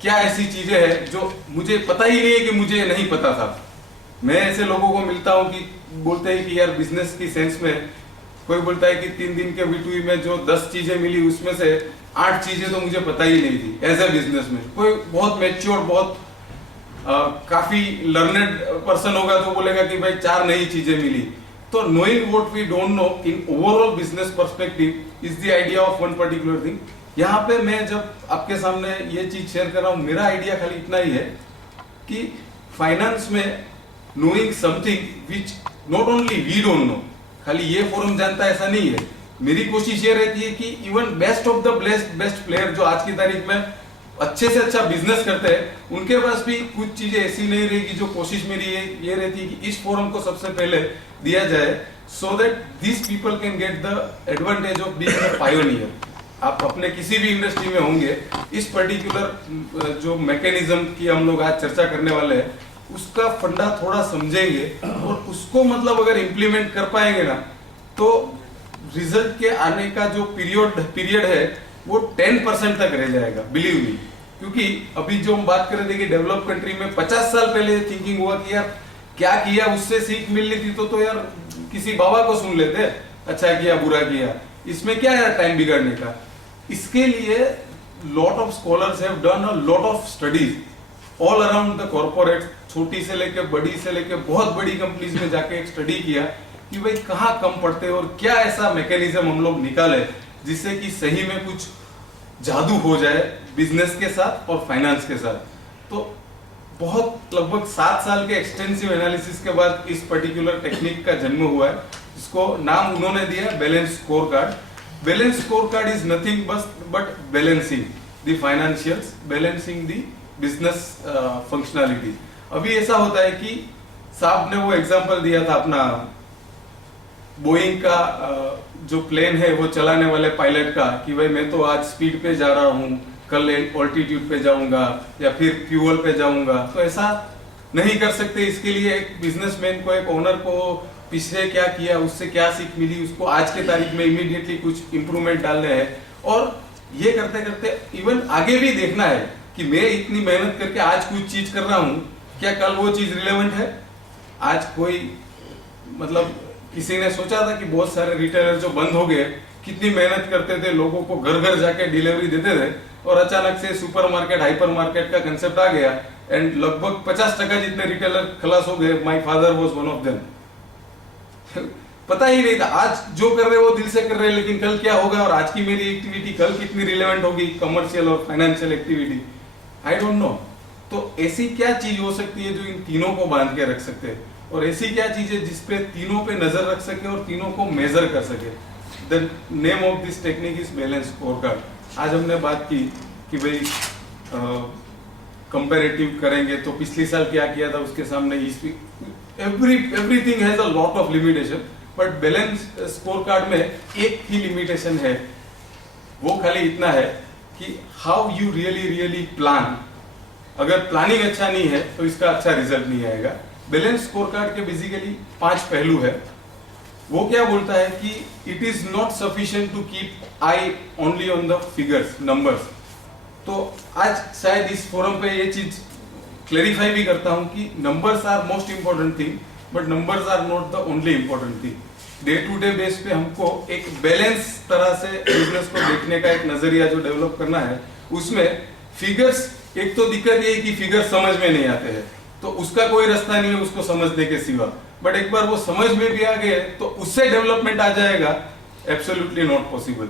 क्या ऐसी चीजें हैं जो मुझे पता ही नहीं है कि मुझे नहीं पता था। मैं ऐसे लोगों को मिलता हूँ कि बोलते हैं कि यार बिजनेस की सेंस में कोई बोलता है कि 3 दिन के V2E में जो 10 चीजें मिली उसमें से 8 चीजें तो मुझे पता ही नहीं थी एज ए बिजनेस में। कोई बहुत मैच्योर बहुत काफी लर्नेड पर्सन होगा तो बोलेगा कि भाई 4 नई चीजें मिली। तो knowing what we don't know in overall business perspective is the idea of one particular thing. यहाँ पे मैं जब आपके सामने ये चीज शेयर कर रहा हूँ, मेरा आइडिया खाली इतना ही है कि फाइनेंस में knowing something which not only we don't know, खाली ये फोरम जानता है ऐसा नहीं है। मेरी कोशिश ये रहती है कि even best of the best player जो आज की तारीख में अच्छे से अच्छा बिजनेस करते हैं उनके पास भी कुछ चीजें ऐसी नहीं रहेगी। जो कोशिश मेरी ये रहती है कि इस फोरम को सबसे पहले दिया जाए so that this people can get the advantage of being a pioneer. आप अपने किसी भी इंडस्ट्री में होंगे, इस पर्टिकुलर जो मैकेनिज्म की हम लोग आज चर्चा करने वाले हैं उसका फंडा थोड़ा समझेंगे और उसको मतलब अगर इम्प्लीमेंट कर पाएंगे ना तो रिजल्ट के आने का जो पीरियड है वो 10% तक रह जाएगा, बिलीव मी। क्योंकि अभी जो हम बात कर रहे थे कि डेवलप कंट्री में 50 साल पहले थिंकिंग हुआ कि यार क्या किया उससे सीख मिलनी थी तो यार किसी बाबा को सुन लेते, अच्छा किया बुरा किया, इसमें क्या है टाइम बिगाड़ने का। इसके लिए lot of scholars have done a lot of studies all around the corporate, छोटी से लेके बड़ी से लेके बहुत बड़ी कंपनीज में जाके एक स्टडी किया कि भाई कहाँ कम पड़ते हैं और क्या ऐसा मैकेनिज्म हम लोग निकाले जिससे कि सही में कुछ जादू हो जाए बिजनेस के साथ और फाइनेंस के साथ। तो बहुत लगभग 7 साल के एक्सटेंसिव एनालिसिस के बाद इस पर्टिकुलर टेक्निक का जन्म हुआ है। इसको नाम उन्होंने दिया balance score card. Balance score card is nothing but balancing the financials, balancing the business functionality. अभी ऐसा होता है कि साहब ने वो एग्जांपल दिया था अपना बोइंग का जो प्लेन है वो चलाने वाले पायलट का कि भाई मैं तो आज स्पीड पे जा रहा हूँ, कल ऑल्टीट्यूड पे जाऊंगा या फिर फ्यूल पे जाऊंगा। तो ऐसा नहीं कर सकते। इसके लिए एक बिजनेसमैन को, एक ओनर को पिछले क्या किया, उससे क्या सीख मिली, उसको आज के तारीख में इमीडिएटली कुछ इंप्रूवमेंट डालने हैं। और ये करते करते इवन आगे भी देखना है कि मैं इतनी मेहनत करके आज कुछ चीज कर रहा हूँ, क्या कल वो चीज रिलेवेंट है। आज कोई मतलब किसी ने सोचा था कि बहुत सारे रिटेलर जो बंद हो गए कितनी मेहनत करते थे, लोगों को घर घर जाके डिलीवरी देते थे और अचानक से सुपरमार्केट हाइपर मार्केट का कंसेप्ट आ गया एंड लगभग 50% जितने रिटेलर खलास हो गए। My father was one of them. पता ही नहीं था, आज जो कर रहे वो दिल से कर रहे, लेकिन कल क्या होगा और आज की मेरी एक्टिविटी कल कितनी रिलेवेंट होगी, कमर्शियल और financial activity, I don't no. तो ऐसी क्या चीज हो सकती है जो इन तीनों को बांध के रख सकते हैं। और ऐसी क्या चीज है जिसपे तीनों पे नजर रख सके और तीनों को मेजर कर सके। The name of this technique is balance scorecard. आज हमने बात की कि भाई कंपैरेटिव करेंगे तो पिछले साल क्या किया था उसके सामने everything has a lot of limitation, but balance scorecard में एक ही लिमिटेशन है, वो खाली इतना है कि हाउ यू रियली प्लान। अगर प्लानिंग अच्छा नहीं है तो इसका अच्छा रिजल्ट नहीं आएगा। बैलेंस स्कोरकार्ड के बेसिकली 5 पहलू है। वो क्या बोलता है कि it is not sufficient to keep eye only on the figures, numbers. तो आज शायद इस फोरम पे ये चीज क्लेरिफाई भी करता हूं कि numbers are most important thing, but numbers are not the only important thing. Day to day base पे हमको एक बैलेंस तरह से बिजनेस को देखने का एक नजरिया जो डेवलप करना है, उसमें फिगर्स, एक तो दिक्कत ये है कि फिगर्स समझ में नहीं आते हैं, तो उसका कोई रास्ता नहीं है उसको समझने के सिवा। बट एक बार वो समझ में भी आ गए तो उससे डेवलपमेंट आ जाएगा, एब्सोल्युटली नॉट पॉसिबल।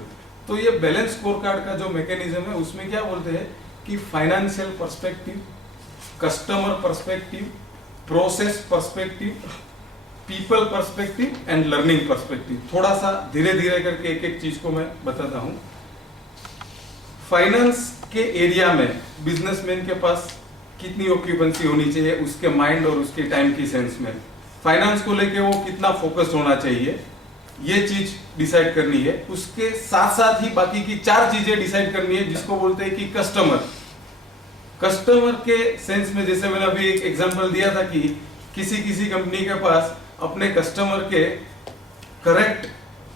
तो ये बैलेंस स्कोरकार्ड का जो मैकेनिज्म है उसमें क्या बोलते हैं कि financial perspective, customer perspective, process perspective, people perspective and learning perspective. थोड़ा सा धीरे धीरे करके एक एक चीज को मैं बताता हूं। फाइनेंस के एरिया में बिजनेसमैन के पास कितनी ऑक्यूपेंसी होनी चाहिए उसके माइंड और उसके टाइम की सेंस में, फाइनेंस को लेके वो कितना फोकस्ड होना चाहिए, ये चीज डिसाइड करनी है। उसके साथ साथ ही बाकी की 4 चीजें डिसाइड करनी है, जिसको बोलते हैं कि कस्टमर के सेंस में। जैसे मैंने अभी एक एग्जांपल दिया था कि किसी कंपनी के पास अपने कस्टमर के करेक्ट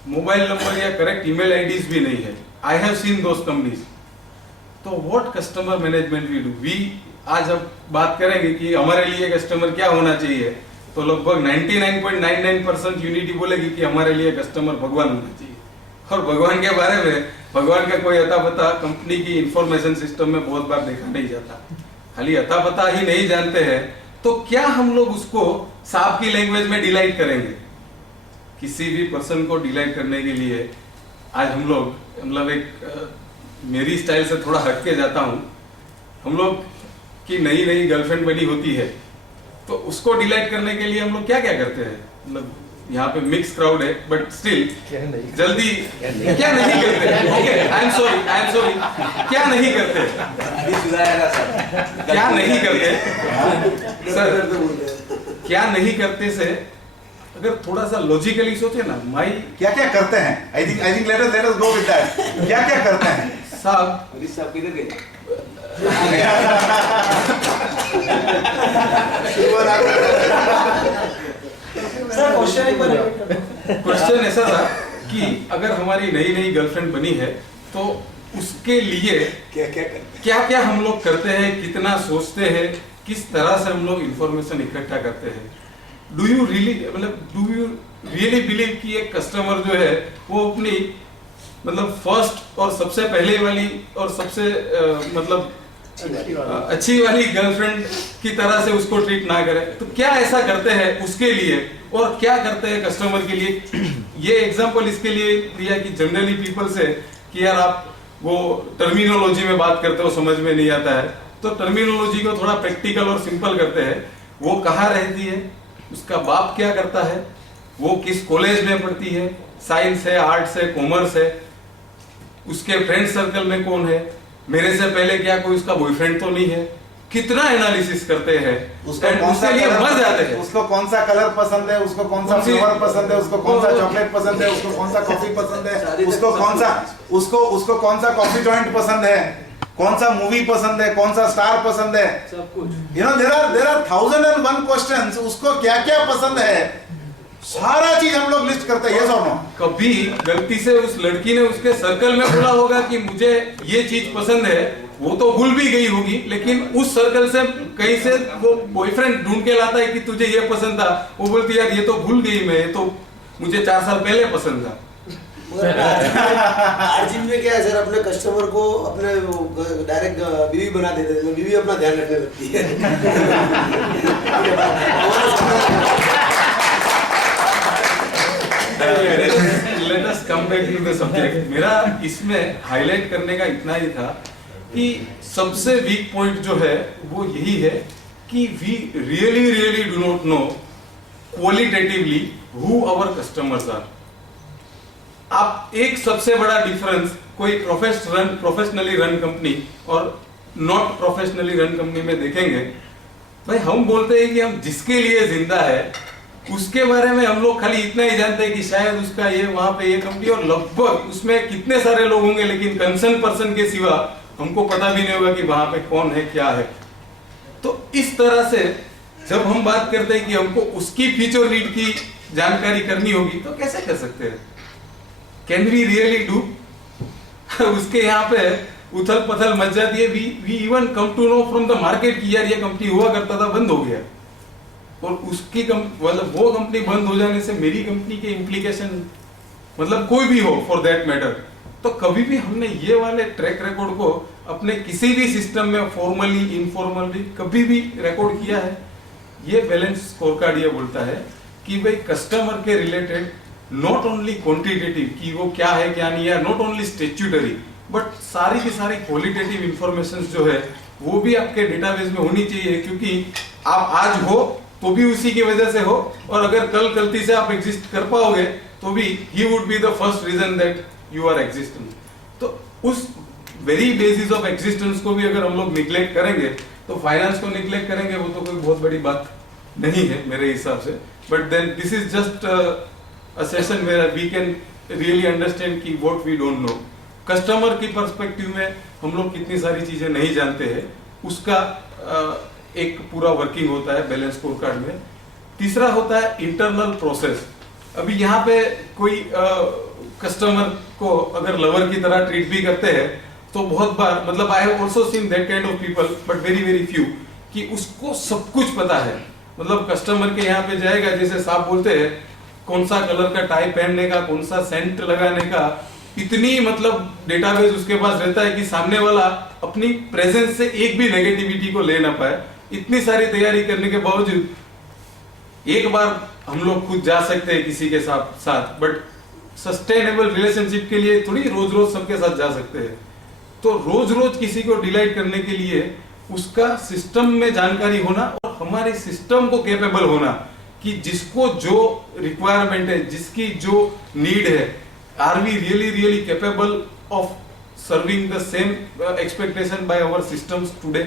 मोबाइल नंबर या करेक्ट ईमेल आईडीज भी नहीं है। I have seen those companies. तो what customer management we do, we आज अब बात करेंगे कि हमारे लिए कस्टमर क्या होना चाहिए, तो लगभग 99.99% यूनिटी बोलेगी कि हमारे लिए कस्टमर भगवान होना चाहिए। और भगवान के बारे में, भगवान का कोई अता पता कंपनी की इंफॉर्मेशन सिस्टम में बहुत बार देखा नहीं जाता। खाली अता पता ही नहीं जानते हैं तो क्या हम लोग उसको सांप की लैंग्वेज में डिलाइट करेंगे? किसी भी पर्सन को डिलाइट करने के लिए आज हम लोग, मतलब एक मेरी स्टाइल से थोड़ा हट के जाता हूं, हम लोग की नई गर्लफ्रेंड बनी होती है तो उसको डिलाइट करने के लिए हम लोग क्या करते हैं? मतलब यहाँ पे मिक्स क्राउड है बट स्टिल जल्दी क्या नहीं करते? ओके, आई एम सॉरी, क्या नहीं करते? क्या नहीं करते सर? क्या नहीं करते से अगर थोड़ा सा लॉजिकली सोचे ना, माई क्या क्या करते हैं? I think late us go with that. क्या क्या करते हैं साहब? किधर गए? क्वेश्चन ऐसा था कि अगर हमारी नई गर्लफ्रेंड बनी है तो उसके लिए क्या हम लोग करते हैं, कितना सोचते हैं, किस तरह से हम लोग इंफॉर्मेशन इकट्ठा करते हैं। डू यू रियली बिलीव कि एक कस्टमर जो है वो अपनी मतलब फर्स्ट और सबसे पहले वाली और सबसे मतलब अच्छी वाली गर्लफ्रेंड की तरह से उसको ट्रीट ना करे? तो क्या ऐसा करते हैं उसके लिए और क्या करते हैं कस्टमर के लिए? ये एग्जांपल इसके लिए दिया कि जनरली पीपल से कि यार आप वो टर्मिनोलॉजी में बात करते हो, समझ में नहीं आता है, तो टर्मिनोलॉजी को थोड़ा प्रैक्टिकल और सिंपल करते हैं। वो कहाँ रहती है, उसका बाप क्या करता है, वो किस कॉलेज में पढ़ती है, साइंस है, आर्ट्स है, कॉमर्स है, उसके फ्रेंड सर्कल में कौन है, मेरे से पहले क्या कोई उसका बॉयफ्रेंड तो नहीं है, कितना एनालिसिस करते हैं, उसको कौन सा लिए मर जाते हैं। उसको कौन सा कलर पसंद है, उसको कौन सा फ्लेवर पसंद है, उसको कौन सा चॉकलेट पसंद है, उसको कौन सा कॉफी पसंद है, उसको कौन सा कॉफी जॉइंट पसंद है, कौन सा मूवी पसंद है, कौन सा स्टार पसंद है, सब कुछ। You know there are 1001 questions. उसको क्या क्या पसंद है सारा चीज हम लोग लिस्ट करते हैं। यस और नो? कभी गलती से उस लड़की ने उसके सर्कल में बोला होगा कि मुझे ये चीज पसंद है, वो तो भूल भी गई होगी, लेकिन उस सर्कल से कहीं से वो बॉयफ्रेंड ढूंढ के लाता है कि तुझे ये पसंद था, वो बोलती यार ये तो भूल गई मैं, ये तो मुझे 4 साल पहले पसंद था। अर्जुन में क्या है सर, अपने कस्टमर को अपने डायरेक्ट बीवी बना देते हैं, बीवी अपना ध्यान रखने लगती है। Let us come back to the subject. मेरा इसमें हाईलाइट करने का इतना ही था कि सबसे वीक पॉइंट जो है वो यही है कि we really do not know qualitatively who our customers are. आप एक सबसे बड़ा डिफरेंस कोई प्रोफेशनली रन कंपनी और नॉट प्रोफेशनली रन कंपनी में देखेंगे। भाई हम बोलते हैं कि हम जिसके लिए जिंदा है उसके बारे में हम लोग खाली इतना ही जानते हैं कि शायद उसका ये वहां पे ये कंपनी, और लगभग उसमें कितने सारे लोग होंगे लेकिन कंसर्न पर्सन के सिवा हमको पता भी नहीं होगा कि वहां पे कौन है क्या है। तो इस तरह से जब हम बात करते हैं कि हमको उसकी फ्यूचर नीड की जानकारी करनी होगी तो कैसे कर सकते हैं? Can we really do? उसके यहाँ पे उथल पथल मच जाती है। We even come to know from the market कि यार ये कंपनी हुआ करता था, बंद हो गया, और उसकी मतलब वो कंपनी बंद हो जाने से मेरी कंपनी के इम्प्लीकेशन, मतलब कोई भी हो फॉर दैट मैटर। तो कभी भी हमने ये वाले ट्रैक रिकॉर्ड को अपने किसी भी सिस्टम में फॉर्मली इनफॉर्मली कभी भी रिकॉर्ड किया है? ये बैलेंस स्कोर कार्ड ये बोलता है कि भाई कस्टमर के रिलेटेड नॉट ओनली क्वांटिटेटिव कि वो क्या है क्या नहीं है, नॉट ओनली स्टेच्यूटरी, बट सारी की सारी क्वालिटेटिव इंफॉर्मेशन जो है वो भी आपके डेटाबेस में होनी चाहिए, क्योंकि आप आज हो तो भी उसी की वजह से हो, और अगर कल गलती से आप एग्जिस्ट कर पाओगे तो भी he would be the first reason that you are existing. तो उस वेरी बेसिस ऑफ एग्जिस्टेंस को भी अगर हम लोग निग्लेक्ट करेंगे तो फाइनेंस को निग्लेक्ट करेंगे, वो तो कोई बहुत बड़ी बात नहीं है मेरे हिसाब से। But then this is just a session where we can really understand कि what we don't know. Customer की पर्सपेक्टिव में हम लोग कितनी सारी चीजें नहीं जानते हैं, उसका एक पूरा वर्किंग होता है बैलेंस स्कोर कार्ड में। तीसरा होता है इंटरनल प्रोसेस। अभी यहाँ पे कोई कस्टमर को अगर लवर की तरह ट्रीट भी करते हैं तो बहुत बार, मतलब आई have also seen that kind of people but very very few, कि उसको सब कुछ पता है। मतलब कस्टमर के यहाँ पे जाएगा, जैसे साहब बोलते हैं कौन सा कलर का टाई पहनने का, कौन सा सेंट लगाने का, इतनी मतलब डेटाबेस उसके पास रहता है कि सामने वाला अपनी प्रेजेंस से एक भी नेगेटिविटी को ले ना पाए। इतनी सारी तैयारी करने के बावजूद एक बार हम लोग खुद जा सकते हैं किसी के साथ, बट सस्टेनेबल रिलेशनशिप के लिए थोड़ी रोज रोज सबके साथ जा सकते हैं। तो रोज रोज किसी को डिलाइट करने के लिए उसका सिस्टम में जानकारी होना और हमारे सिस्टम को कैपेबल होना कि जिसको जो रिक्वायरमेंट है, जिसकी जो नीड है, are we really really capable of serving the same expectation by our systems today.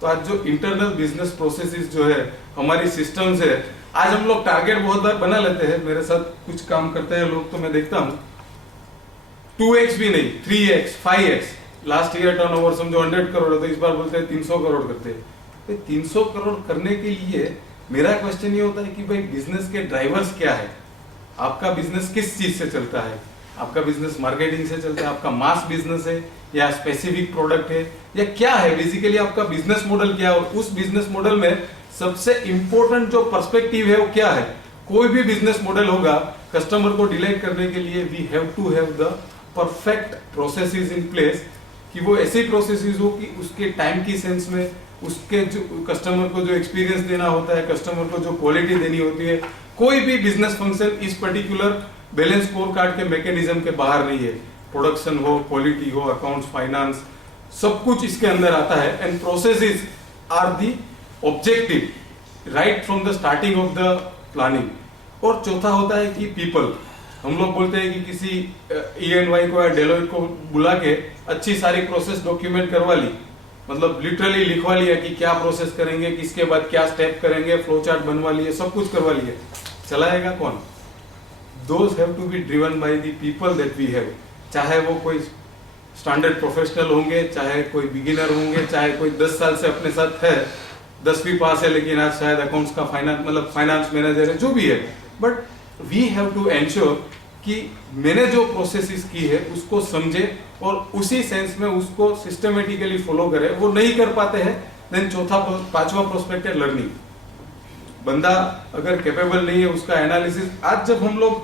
तो आज जो इंटरनल बिजनेस प्रोसेसेस जो है हमारी सिस्टम्स है, आज हम लोग टारगेट बहुत बार बना लेते हैं, मेरे साथ कुछ काम करते हैं लोग तो मैं देखता हूं 2x भी नहीं 3x 5x। Last year turnover समझो 100 करोड़ है तो इस बार बोलते हैं 300 करोड़ करते हैं। तो 300 करोड़ करने के लिए मेरा क्वेश्चन ये होता है कि भाई बिजनेस के ड्राइवर्स क्या है? आपका बिजनेस किस चीज से चलता है? आपका बिजनेस मार्केटिंग से चलता है, आपका मास बिजनेस है या स्पेसिफिक प्रोडक्ट है या क्या है? बेसिकली आपका बिजनेस मॉडल क्या है? और उस बिजनेस मॉडल में सबसे इंपॉर्टेंट जो पर्सपेक्टिव है वो क्या है? कोई भी बिजनेस मॉडल होगा, कस्टमर को डिलाइट करने के लिए we have to have the perfect processes in place, कि वो ऐसी प्रोसेसेस हो कि उसके टाइम की सेंस में, उसके जो कस्टमर को जो एक्सपीरियंस देना होता है, कस्टमर को जो क्वालिटी देनी होती है, कोई भी बिजनेस फंक्शन इस पर्टिकुलर बैलेंस स्कोर कार्ड के मैकेनिज्म के बाहर नहीं है। प्रोडक्शन हो, क्वालिटी हो, अकाउंट्स, फाइनेंस, सब कुछ इसके अंदर आता है। And processes are the objective right from the starting of the planning. और चौथा होता है कि पीपल। हम लोग बोलते हैं कि किसी EY को या डेलोइट को बुला के अच्छी सारी प्रोसेस डॉक्यूमेंट करवा ली, मतलब लिटरली लिखवा लिया कि क्या प्रोसेस करेंगे, किसके बाद क्या स्टेप करेंगे, फ्लो चार्ट बनवा लिए, सब कुछ करवा लिए, चलाएगा कौन? Those have to be driven by the people that we have। चाहे वो कोई स्टैंडर्ड प्रोफेशनल होंगे, चाहे कोई बिगिनर होंगे, चाहे कोई 10 साल से अपने साथ है, 10वीं पास है लेकिन आज शायद अकाउंट्स का फाइनेंस मैनेजर है, जो भी है, but we have to ensure कि मैंने जो प्रोसेसेस की है उसको समझे और उसी सेंस में उसको सिस्टमेटिकली फॉलो करे। वो नहीं कर पाते हैं, देन पांचवा प्रोस्पेक्ट है लर्निंग। बंदा अगर कैपेबल नहीं है उसका एनालिसिस। आज जब हम लोग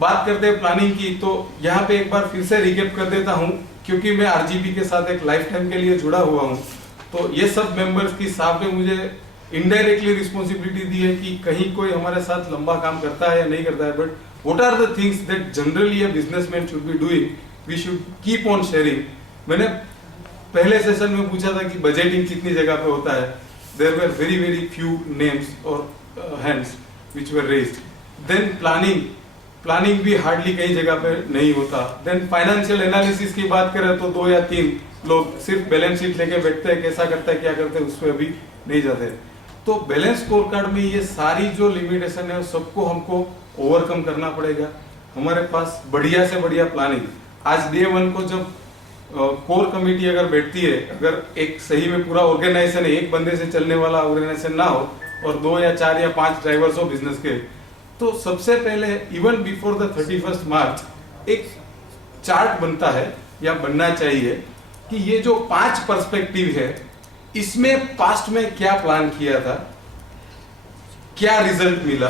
बात करते हैं प्लानिंग की, तो यहाँ पे एक बार फिर से रिकेप कर देता हूँ, क्योंकि मैं RGP के साथ एक लाइफ टाइम के लिए जुड़ा हुआ हूँ। तो ये सब मेंबर्स की साहब ने मुझे इनडायरेक्टली रिस्पॉन्सिबिलिटी दी है कि कहीं कोई हमारे साथ लंबा काम करता है या नहीं करता है, but what are the things that generally a businessman should be doing, we should keep on sharing. मैंने पहले सेशन में पूछा था कि बजटिंग कितनी जगह पे होता है, there were very very few names और hands. which were raised. Then planning भी हार्डली कई जगह पे नहीं होता. देन फाइनेंशियल एनालिसिस की बात करें तो 2 या 3 लोग सिर्फ बैलेंस शीट लेके बैठते हैं, कैसा करता है क्या करते हैं उस पर अभी नहीं जाते. तो बैलेंस स्कोर कार्ड में ये सारी जो लिमिटेशन है सबको हमको ओवरकम करना पड़ेगा. हमारे पास बढ़िया से बढ़िया प्लानिंग. आज डे 1 को जब कोर कमेटी अगर बैठती है, अगर एक सही में पूरा ऑर्गेनाइजेशन एक बंदे से चलने वाला ऑर्गेनाइजेशन ना हो और 2 या 4 या 5 ड्राइवर्स हो बिजनेस के, तो सबसे पहले इवन बिफोर द 31 मार्च एक चार्ट बनता है या बनना चाहिए कि ये जो 5 पर्सपेक्टिव है इसमें पास्ट में क्या प्लान किया था, क्या रिजल्ट मिला,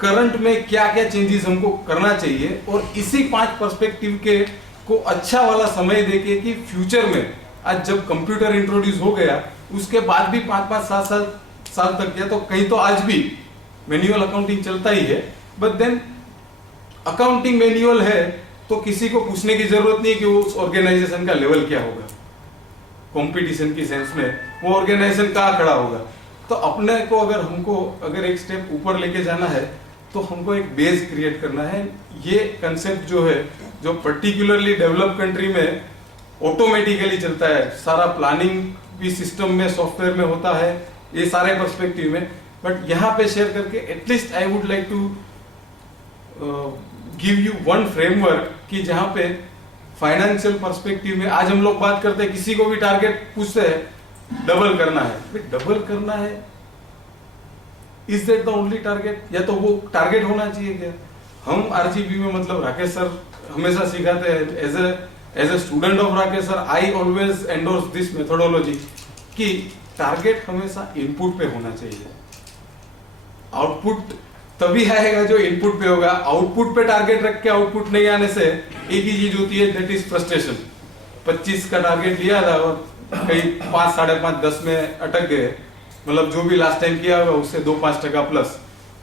करंट में क्या क्या चेंजेस हमको करना चाहिए, और इसी 5 पर्सपेक्टिव के को अच्छा वाला समय देके कि फ्यूचर में आज जब कंप्यूटर इंट्रोड्यूस हो गया उसके बाद भी 5-5 साल तक गया, तो कहीं तो आज भी मैन्युअल अकाउंटिंग चलता ही है. बट देन अकाउंटिंग मैन्युअल है तो किसी को पूछने की जरूरत नहीं कि उस ऑर्गेनाइजेशन का लेवल क्या होगा, कंपटीशन की सेंस में वो ऑर्गेनाइजेशन कहाँ खड़ा होगा. तो अपने को अगर एक स्टेप ऊपर लेके जाना है तो हमको एक बेस क्रिएट करना है. ये कंसेप्ट जो है, जो पर्टिकुलरली डेवलप कंट्री में ऑटोमेटिकली चलता है, सारा प्लानिंग भी सिस्टम में सॉफ्टवेयर में होता है, ये सारे पर्सपेक्टिव में. बट यहाँ पे शेयर करके at least I would like to give you one framework कि जहाँ पे फाइनेंशियल पर्सपेक्टिव में आज हम लोग बात करते हैं, किसी को भी टारगेट पूछते हैं डबल करना है, डबल करना है, is that the only target, या तो वो टारगेट होना चाहिए क्या. हम आरजीबी में मतलब राकेश सर हमेशा सिखाते हैं, as a student of Rakesh sir I always endorse this methodology कि टारगेट हमेशा इनपुट पे होना चाहिए. आउटपुट तभी आएगा जो इनपुट पे होगा. आउटपुट पे टारगेट रख के आउटपुट नहीं आने से एक ही चीज होती है, दैट इज फ्रस्ट्रेशन. 25 का टारगेट लिया था और कहीं 5, 5.5, 10 में अटक गए, मतलब जो भी लास्ट टाइम किया होगा उससे 2-5% प्लस.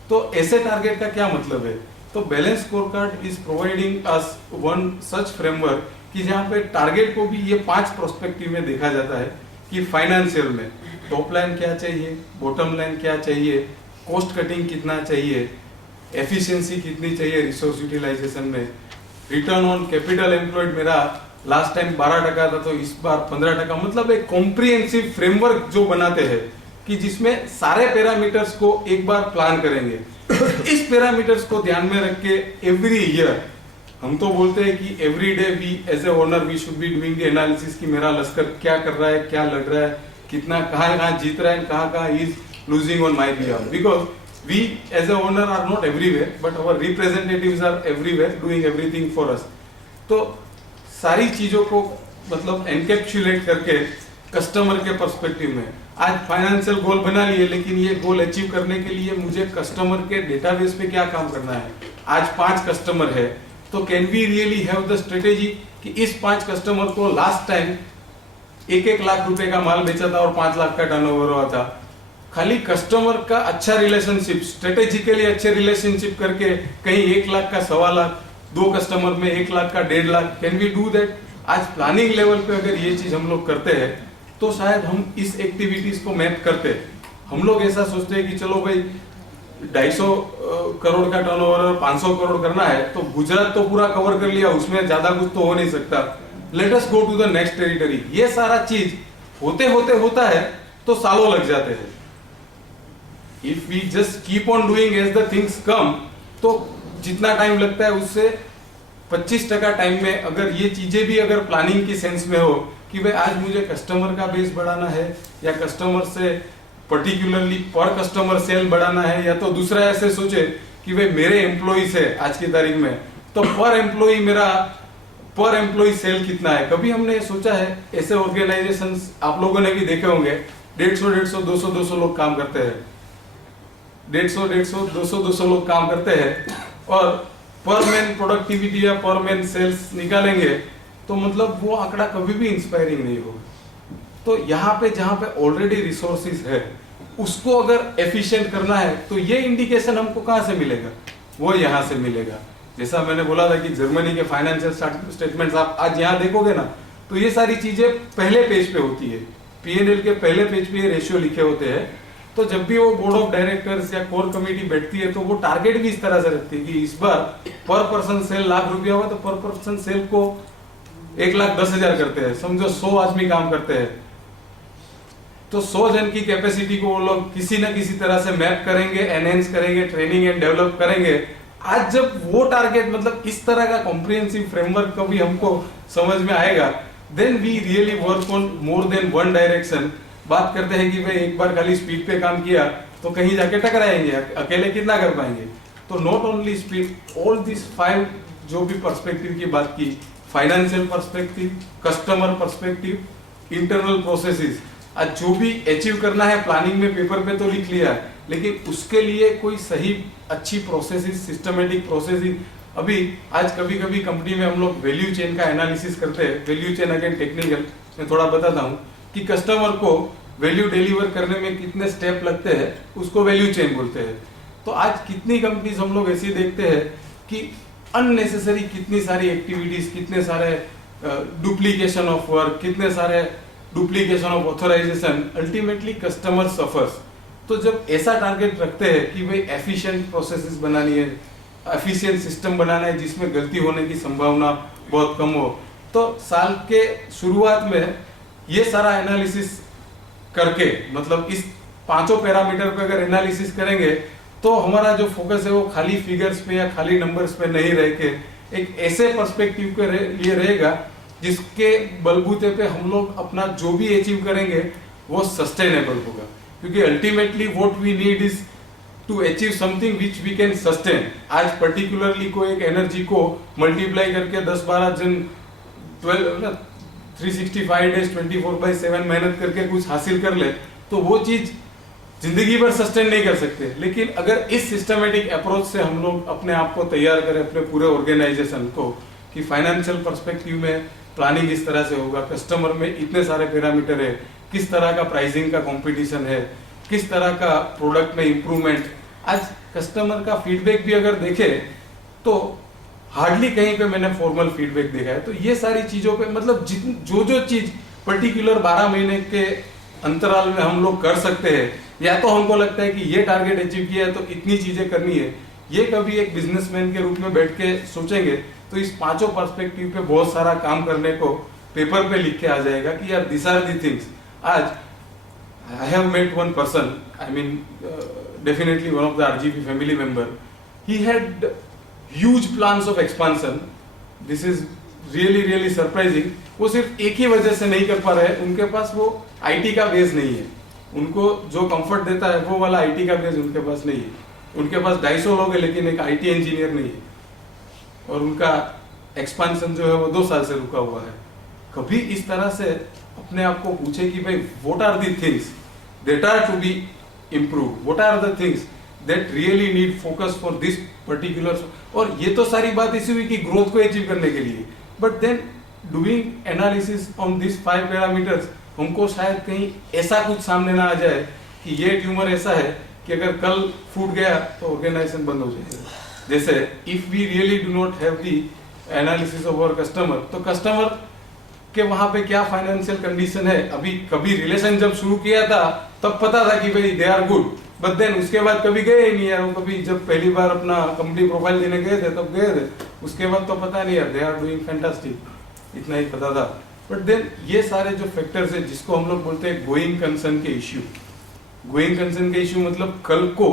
तो ऐसे टारगेट का क्या मतलब है. तो balance score card is providing us one such framework कि जहाँ पे टारगेट को भी ये 5 प्रोस्पेक्टिव में देखा जाता है कि फाइनेंशियल में टॉप लाइन क्या चाहिए, बॉटम लाइन क्या चाहिए, कॉस्ट कटिंग कितना चाहिए, एफिशिएंसी कितनी चाहिए रिसोर्स यूटिलाइजेशन में, रिटर्न ऑन कैपिटल एम्प्लॉयड मेरा लास्ट टाइम 12% था तो इस बार 15%. मतलब एक कॉम्प्रिहेंसिव फ्रेमवर्क जो बनाते हैं कि जिसमें सारे पैरामीटर्स को एक बार प्लान करेंगे. इस पैरामीटर्स को ध्यान में रख के एवरी ईयर हम तो बोलते हैं कि every day we as a owner we should be doing the analysis कि मेरा लश्कर क्या कर रहा है, क्या लड़ रहा है, कितना कहाँ जीत रहा है, कहाँ is losing on my behalf, because we as a owner are not everywhere but our representatives are everywhere doing everything for us. तो सारी चीजों को मतलब एनकैप्सुलेट करके कस्टमर के पर्सपेक्टिव में आज फाइनेंशियल गोल बना लिए, लेकिन ये गोल अचीव करने के लिए मुझे कस्टमर के डेटाबेस पे क्या काम करना है. आज 5 कस्टमर है तो can we really have the strategy कि इस 5 कस्टमर को लास्ट टाइम 1-1 लाख रुपए का माल बेचा था और 5 लाख का टर्नओवर हुआ था. खाली कस्टमर का अच्छा रिलेशनशिप, स्ट्रेटेजिकली अच्छे रिलेशनशिप करके कहीं 1 लाख का 1.25 लाख, 2 कस्टमर में 1 लाख का 1.5 lakh, can we do that. आज प्लानिंग लेवल पे अगर ये चीज हम लोग करते हैं तो शायद हम इस एक्टिविटीज को मैप करते. हम लोग ऐसा सोचते हैं कि चलो भाई 250 करोड़ का टर्नओवर और 500 करोड़ करना है तो गुजरात तो पूरा कवर कर लिया, उसमें ज्यादा कुछ तो हो नहीं सकता, let us go to the next territory. ये सारा चीज होता है तो सालों लग जाते हैं. If we just keep on doing as the things come, तो जितना टाइम लगता है उससे 25% टाइम में अगर ये चीजें भी अगर प्लानिंग की सेंस में हो कि भाई आज मुझे कस्टमर का बेस बढ़ाना है या कस्टमर से पर्टिकुलरली पर कस्टमर सेल बढ़ाना है, या तो दूसरा ऐसे सोचे कि भाई मेरे एम्प्लॉइज है आज की तारीख में तो पर एम्प्लॉय सेल कितना है. कभी हमने ये सोचा है. ऐसे ऑर्गेनाइजेशंस आप लोगों ने भी देखे होंगे, 150, 200 लोग काम करते हैं, 150, 200 लोग काम करते हैं और पर मैन प्रोडक्टिविटी या पर मैन सेल्स निकालेंगे तो मतलब वो आंकड़ा कभी भी इंस्पायरिंग नहीं होगा. तो यहाँ पे जहाँ पे ऑलरेडी रिसोर्सेज है उसको अगर एफिशिएंट करना है तो ये इंडिकेशन हमको कहाँ से मिलेगा, वो यहाँ से मिलेगा. जैसा मैंने बोला था कि जर्मनी के फाइनेंशियल स्टेटमेंट्स आप आज यहाँ देखोगे ना तो ये सारी चीजें पहले पेज पे होती है, P&L के पहले पेज पे ये रेशियो लिखे होते हैं. तो जब भी वो बोर्ड ऑफ डायरेक्टर्स या कोर कमेटी बैठती है तो वो टारगेट भी इस तरह से रखती है कि इस बार पर पर्सन सेल ₹1,00,000 हुआ तो पर पर्सन सेल को 1,10,000 करते हैं, समझो 100 आदमी काम करते हैं तो 100 जन की कैपेसिटी को वो लोग किसी ना किसी तरह से मैप करेंगे, एनहेंस करेंगे, ट्रेनिंग एंड डेवलप करेंगे। आज जब वो टारगेट मतलब इस तरह का कॉम्प्रिहेंसिव फ्रेमवर्क कभी हमको समझ में आएगा, then we really work on more than one direction. बात करते हैं कि भाई एक बार खाली स्पीड पे काम किया तो कहीं जाके टकराएंगे, अकेले कितना कर पाएंगे। तो not only speed, all this 5 जो भी पर्सपेक्टिव की बात की, financial perspective, customer perspective, internal processes, आज जो भी अचीव करना है प्लानिंग में पेपर पे तो लिख लिया है, लेकिन उसके लिए कोई सही अच्छी प्रोसेसेस, सिस्टमेटिक प्रोसेसेस। अभी आज कभी कभी कंपनी में हम लोग वैल्यू चेन का एनालिसिस करते हैं। वैल्यू चेन अगेन टेक्निकल मैं थोड़ा बताता हूँ कि कस्टमर को वैल्यू डिलीवर करने में कितने स्टेप लगते हैं, उसको वैल्यू चेन बोलते हैं। तो आज कितनी कंपनीज हम लोग ऐसी देखते हैं कि अननेसेसरी कितनी सारी एक्टिविटीज, कितने सारे डुप्लीकेशन ऑफ वर्क, कितने सारे duplication of authorization, ultimately customer suffers. तो जब ऐसा टारगेट रखते हैं कि भाई एफिशिएंट प्रोसेसेस बनानी है, एफिशिएंट सिस्टम बनाना है जिसमें गलती होने की संभावना बहुत कम हो, तो साल के शुरुआत में ये सारा एनालिसिस करके मतलब इस 5 पैरामीटर पे अगर एनालिसिस करेंगे तो हमारा जो फोकस है वो खाली फिगर्स पे या खाली नंबर्स पे नहीं रह के एक ऐसे पर्सपेक्टिव के लिए रहेगा जिसके बलबूते पे हम लोग अपना जो भी अचीव करेंगे वो सस्टेनेबल होगा। क्योंकि ultimately what we need is to achieve something which we can sustain. आज पर्टिकुलरली कोई एक एनर्जी को मल्टीप्लाई करके 10-12 जन 365 डेज 24/7 मेहनत करके कुछ हासिल कर ले तो वो चीज जिंदगी भर सस्टेन नहीं कर सकते। लेकिन अगर इस सिस्टमेटिक अप्रोच से हम लोग अपने आप को तैयार करें, अपने पूरे ऑर्गेनाइजेशन को, कि फाइनेंशियल पर्सपेक्टिव में प्लानिंग इस तरह से होगा, कस्टमर में इतने सारे पैरामीटर है, किस तरह का प्राइसिंग का कंपटीशन है, किस तरह का प्रोडक्ट में इंप्रूवमेंट। आज कस्टमर का फीडबैक भी अगर देखे तो हार्डली कहीं पे मैंने फॉर्मल फीडबैक देखा है। तो ये सारी चीजों पे मतलब जो चीज पर्टिकुलर 12 महीने के अंतराल में हम लोग कर सकते हैं, या तो हमको लगता है कि ये टारगेट अचीव किया है तो इतनी चीजें करनी है, ये कभी एक बिजनेसमैन के रूप में बैठ के सोचेंगे तो इस 5 पर्सपेक्टिव पे बहुत सारा काम करने को पेपर पे लिख के आ जाएगा कि यार दिस आर दी थिंग्स। आज I have met one person, I mean definitely one of the RGP family member, he had huge plans of expansion. This is really surprising. वो सिर्फ एक ही वजह से नहीं कर पा रहे, उनके पास वो आईटी का बेस नहीं है। उनको जो कंफर्ट देता है वो वाला आईटी का बेस उनके पास नहीं है। उनके पास 250 लोग है लेकिन एक आईटी इंजीनियर नहीं है, और उनका एक्सपांशन जो है वो 2 साल से रुका हुआ है। कभी इस तरह से अपने आप को पूछे कि भाई what are the things that are to be improve, what are the things that really need focus for this particular. और ये तो सारी बात इसी हुई कि ग्रोथ को अचीव करने के लिए, but then doing analysis on this 5 parameters हमको शायद कहीं ऐसा कुछ सामने ना आ जाए कि ये ट्यूमर ऐसा है कि अगर कल फूट गया तो ऑर्गेनाइजेशन बंद हो जाएगा। जैसे if we really do not have the analysis of our customer, तो कस्टमर के वहां पे क्या फाइनेंशियल कंडीशन है। अभी कभी रिलेशन जब शुरू किया था तब पता था कि भाई they are good, but then उसके बाद कभी गए ही नहीं यार। वो कभी जब पहली बार अपना कंपनी प्रोफाइल देने गए थे तब गए थे, उसके बाद तो पता नहीं यार, दे आर डूइंग फैंटास्टिक, इतना ही पता था। बट देन ये सारे जो फैक्टर्स है जिसको हम लोग बोलते हैं गोइंग कंसर्न के इश्यू। गोइंग कंसर्न के इश्यू मतलब कल को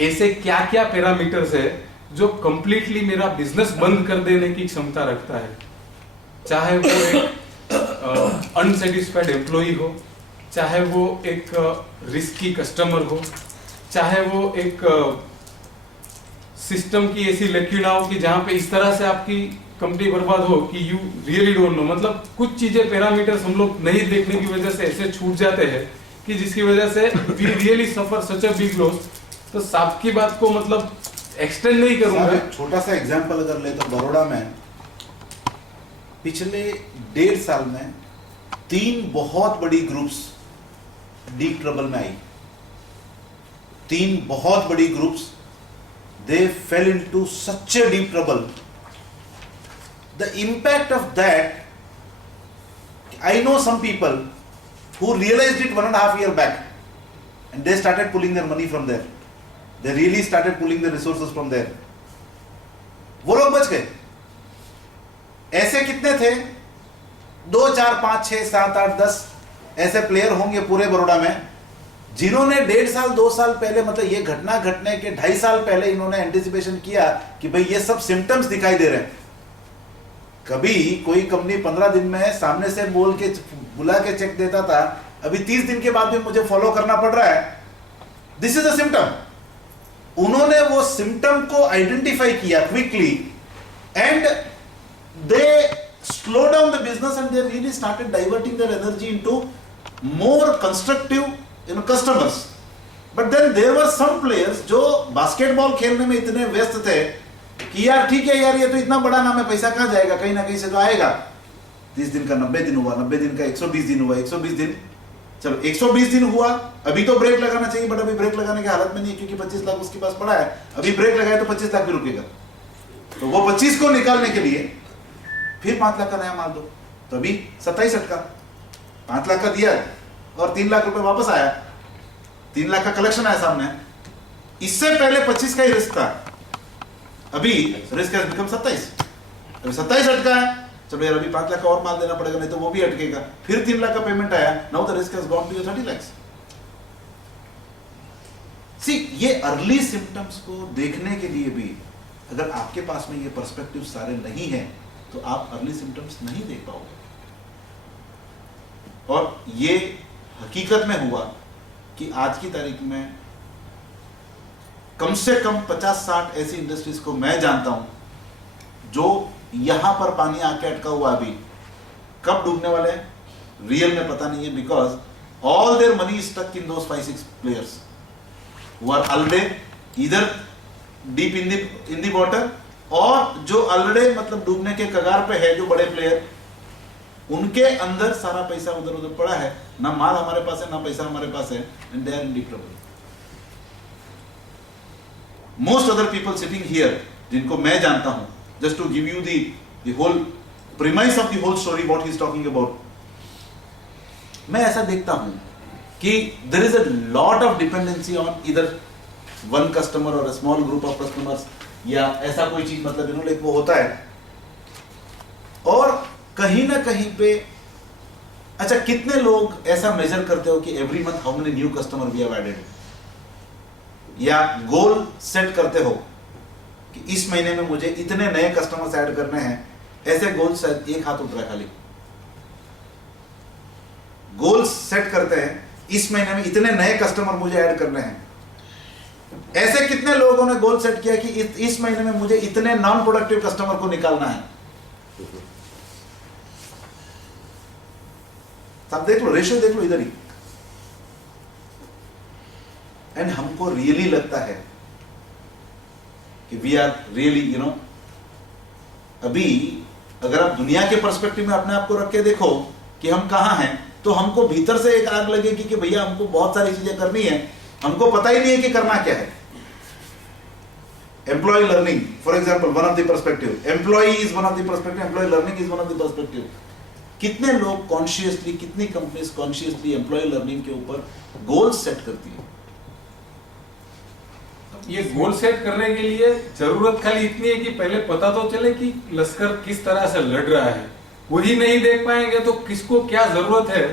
ऐसे क्या क्या पैरामीटर्स है जो कंप्लीटली मेरा बिजनेस बंद कर देने की क्षमता रखता है। चाहे वो एक अनसेटिस्फाइड एम्प्लॉई हो, चाहे वो एक रिस्की कस्टमर हो, चाहे वो एक सिस्टम की ऐसी लेक्यूना हो कि जहां पे इस तरह से आपकी कंपनी बर्बाद हो कि यू रियली डोंट नो। मतलब कुछ चीजें पैरामीटर्स हम लोग नहीं देखने की वजह से ऐसे छूट जाते हैं कि जिसकी वजह से we really suffer such a big loss. तो सांप की बात को मतलब एक्सटेंड नहीं करूंगा। छोटा सा एग्जांपल अगर ले तो बड़ौदा में पिछले 1.5 साल में 3 बहुत बड़ी ग्रुप्स डीप ट्रबल में आई। 3 बहुत बड़ी groups they fail into such a deep trouble. The impact of that, I know some people who realized it 1.5 years back. and they started pulling their money from there. They really started pulling the resources from there. वो लोग बच गए. ऐसे कितने थे? 2, 4, 5, 6, 7, 8, 10 ऐसे player होंगे पूरे बड़ौदा में जिन्होंने 1.5 साल 2 साल पहले, मतलब ये घटना घटने के 2.5 साल पहले इन्होंने एंटिसिपेशन किया कि भाई ये सब सिम्टम्स दिखाई दे रहे हैं. कभी कोई कंपनी 15 दिन में सामने से बोल के बुला के चेक देता था, अभी 30 दिन के बाद भी मुझे फॉलो करना पड़ रहा है. This is a symptom. उन्होंने वो सिम्टम को आइडेंटिफाई किया quickly and they slow down the business and they really started diverting their energy into more constructive customers. But then there were some players जो basketball खेलने में इतने व्यस्त थे कि यार ठीक है यार, ये तो इतना बड़ा नाम है, पैसा कहाँ जाएगा, कहीं ना कहीं से तो आएगा. 30 दिन का 90 दिन हुआ, 90 दिन का 120 दिन हुआ, 120 दिन, चलो 120 दिन हुआ. अभी तो ब्रेक लगाना चाहिए, बट अभी ब्रेक लगाने की हालत में नहीं, क्योंकि 25 लाख उसके पास पड़ा है. अभी ब्रेक लगाए तो 25 लाख भी रुकेगा. तो वो 25 को निकालने के लिए फिर 5 लाख का नया माल दो, तो अभी 27 अटका. 5 लाख का दिया और 3 लाख रुपए वापस आया, 3 लाख का कलेक्शन आया सामने. इससे पहले 25 का ही रिस्क था, अभी रिस्क है बिकम 27. अभी 27 अटका है, चलो यार अभी 5 लाख का और माल देना पड़ेगा, नहीं तो वो भी अटकेगा. फिर 3 लाख का पेमेंट आया, now the risk has gone to 30 lakhs. See, ये अर्ली सिम्टम्स को देखने के लिए भी अगर आपके पास में ये पर्सपेक्टिव सारे नहीं है तो आप अर्ली सिम्टम्स नहीं देख पाओगे. और ये हकीकत में हुआ कि आज की तारीख में कम से कम 50-60 ऐसी इंडस्ट्रीज को मैं जानता हूं जो यहां पर पानी आके अटका हुआ, अभी कब डूबने वाले हैं रियल में पता नहीं है, because all their money is stuck in those 5-6 players who are already either deep in the water, और जो ऑलरेडी मतलब डूबने के कगार पे है, जो बड़े प्लेयर, उनके अंदर सारा पैसा उधर उधर पड़ा है. ना माल हमारे पास है, ना पैसा हमारे पास है, and they are in deep trouble. Most other people sitting here, जिनको मैं जानता हूं, just to give you the whole premise of the whole story what he is talking about, मैं ऐसा देखता हूं कि there is a lot of dependency on either one customer और a small group of customers, या ऐसा कोई चीज, मतलब इन्होंने वो होता है. और कहीं ना कहीं पे, अच्छा कितने लोग ऐसा मेजर करते हो कि every month how many new customer we have added, या गोल सेट करते हो कि इस महीने में मुझे इतने नए कस्टमर्स ऐड करने हैं. ऐसे गोल शायद एक हाथ उठ रहा है खाली. गोल सेट करते हैं, इस महीने में इतने नए कस्टमर मुझे ऐड करने हैं. ऐसे कितने लोगों ने गोल सेट किया कि इस महीने में मुझे इतने नॉन प्रोडक्टिव कस्टमर को निकालना है. आप देख लो, रेशियो देख लो इधर ही. एंड हमको रियली लगता है कि वी आर रियली अभी अगर आप दुनिया के पर्सपेक्टिव में अपने आप को रख के देखो कि हम कहां हैं, तो हमको भीतर से एक आग लगेगी कि भैया हमको बहुत सारी चीजें करनी है, हमको पता ही नहीं है कि करना क्या है. Employ learning for example, one of the perspective. Employ is one of the perspective, employ learning is one of the perspective. कितने लोग कॉन्शियसली, कितनी कंपनीज कॉन्शियसली एम्प्लॉय लर्निंग के ऊपर गोल सेट करती है. ये गोल सेट करने के लिए जरूरत खाली इतनी है कि पहले पता तो चले कि लश्कर किस तरह से लड़ रहा है. वही नहीं देख पाएंगे तो किसको क्या जरूरत है.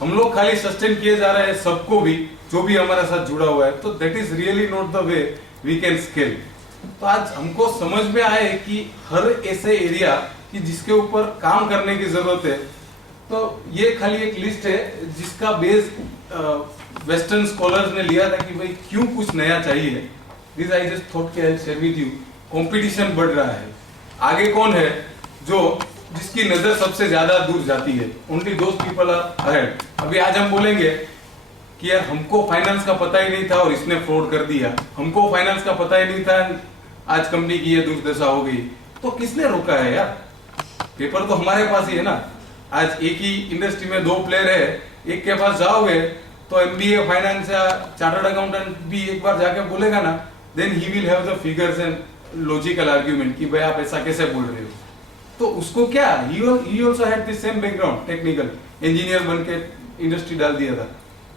हम लोग खाली सस्टेन किए जा रहे हैं सबको भी, जो भी हमारे साथ जुड़ा हुआ है. तो that is really not the way we can scale. तो आज हमको समझ में आए कि हर ऐसे एरिया कि जिसके ऊपर काम करने की जरूरत है. तो ये खाली एक लिस्ट है जिसका बेस वेस्टर्न स्कॉलर्स ने लिया था कि भाई क्यों कुछ नया चाहिए. दिस आई जस्ट थॉट कि I share with you. Competition बढ़ रहा है. आगे कौन है जो जिसकी नजर सबसे ज्यादा दूर जाती है. Only those people are ahead. अभी आज हम बोलेंगे कि यार हमको फाइनेंस का पता ही नहीं था और इसने फ्रॉड कर दिया. हमको फाइनेंस का पता ही नहीं था, आज कंपनी की ये दुर्दशा हो गई. तो किसने रोका है यार. पेपर तो हमारे पास ही है ना. आज एक ही इंडस्ट्री में 2 प्लेयर है, एक के पास जाओगे तो एमबीए फाइनेंस या चार्टर्ड अकाउंटेंट भी एक बार जाके बोलेगा ना, then he will have the figures and logical argument कि भाई आप ऐसा कैसे बोल रहे हो. तो उसको क्या, ही also had the same background, technical engineer बन के इंडस्ट्री डाल दिया था.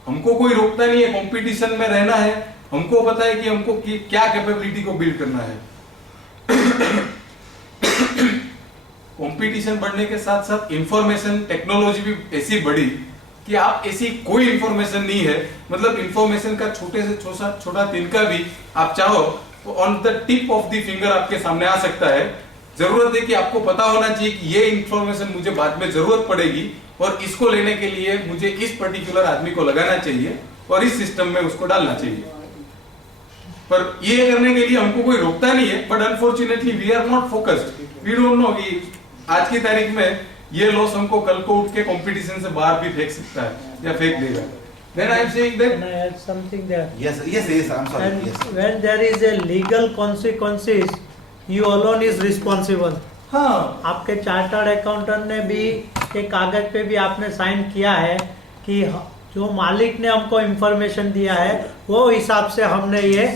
हमको कोई रोकता नहीं है, कंपटीशन में रहना है, हमको पता है कि हमको क्या कैपेबिलिटी को बिल्ड करना है। कंपटीशन बढ़ने के साथ साथ इंफॉर्मेशन टेक्नोलॉजी भी ऐसी बढ़ी कि आप ऐसी कोई इंफॉर्मेशन नहीं है, मतलब इंफॉर्मेशन का छोटे से छोटा तिनका भी आप चाहो तो on the tip of the finger आपके सामने आ सकता है। जरूरत है कि आपको पता होना चाहिए कि ये इंफॉर्मेशन मुझे बाद में जरूरत पड़ेगी और इसको लेने के लिए मुझे इस पर्टिकुलर आदमी को लगाना चाहिए और इस सिस्टम में उसको डालना चाहिए। पर ये करने के लिए हमको कोई रोकता नहीं है, but unfortunately we are not focused. We don't know कि आज की तारीख में ये लॉस हमको कल को उठ के कंपटीशन से बाहर भी फेंक सकता है या फेंक देगा। Then I am saying that Can I add something there? Yes, I'm sorry. And Yes. when there is a legal consequences, you alone is responsible. हाँ, आपके चार्टर्ड अकाउंटेंट ने भी एक कागज पे भी आपने साइन किया है कि जो मालिक ने हमको इंफॉर्मेशन दिया है वो हिसाब से हमने ये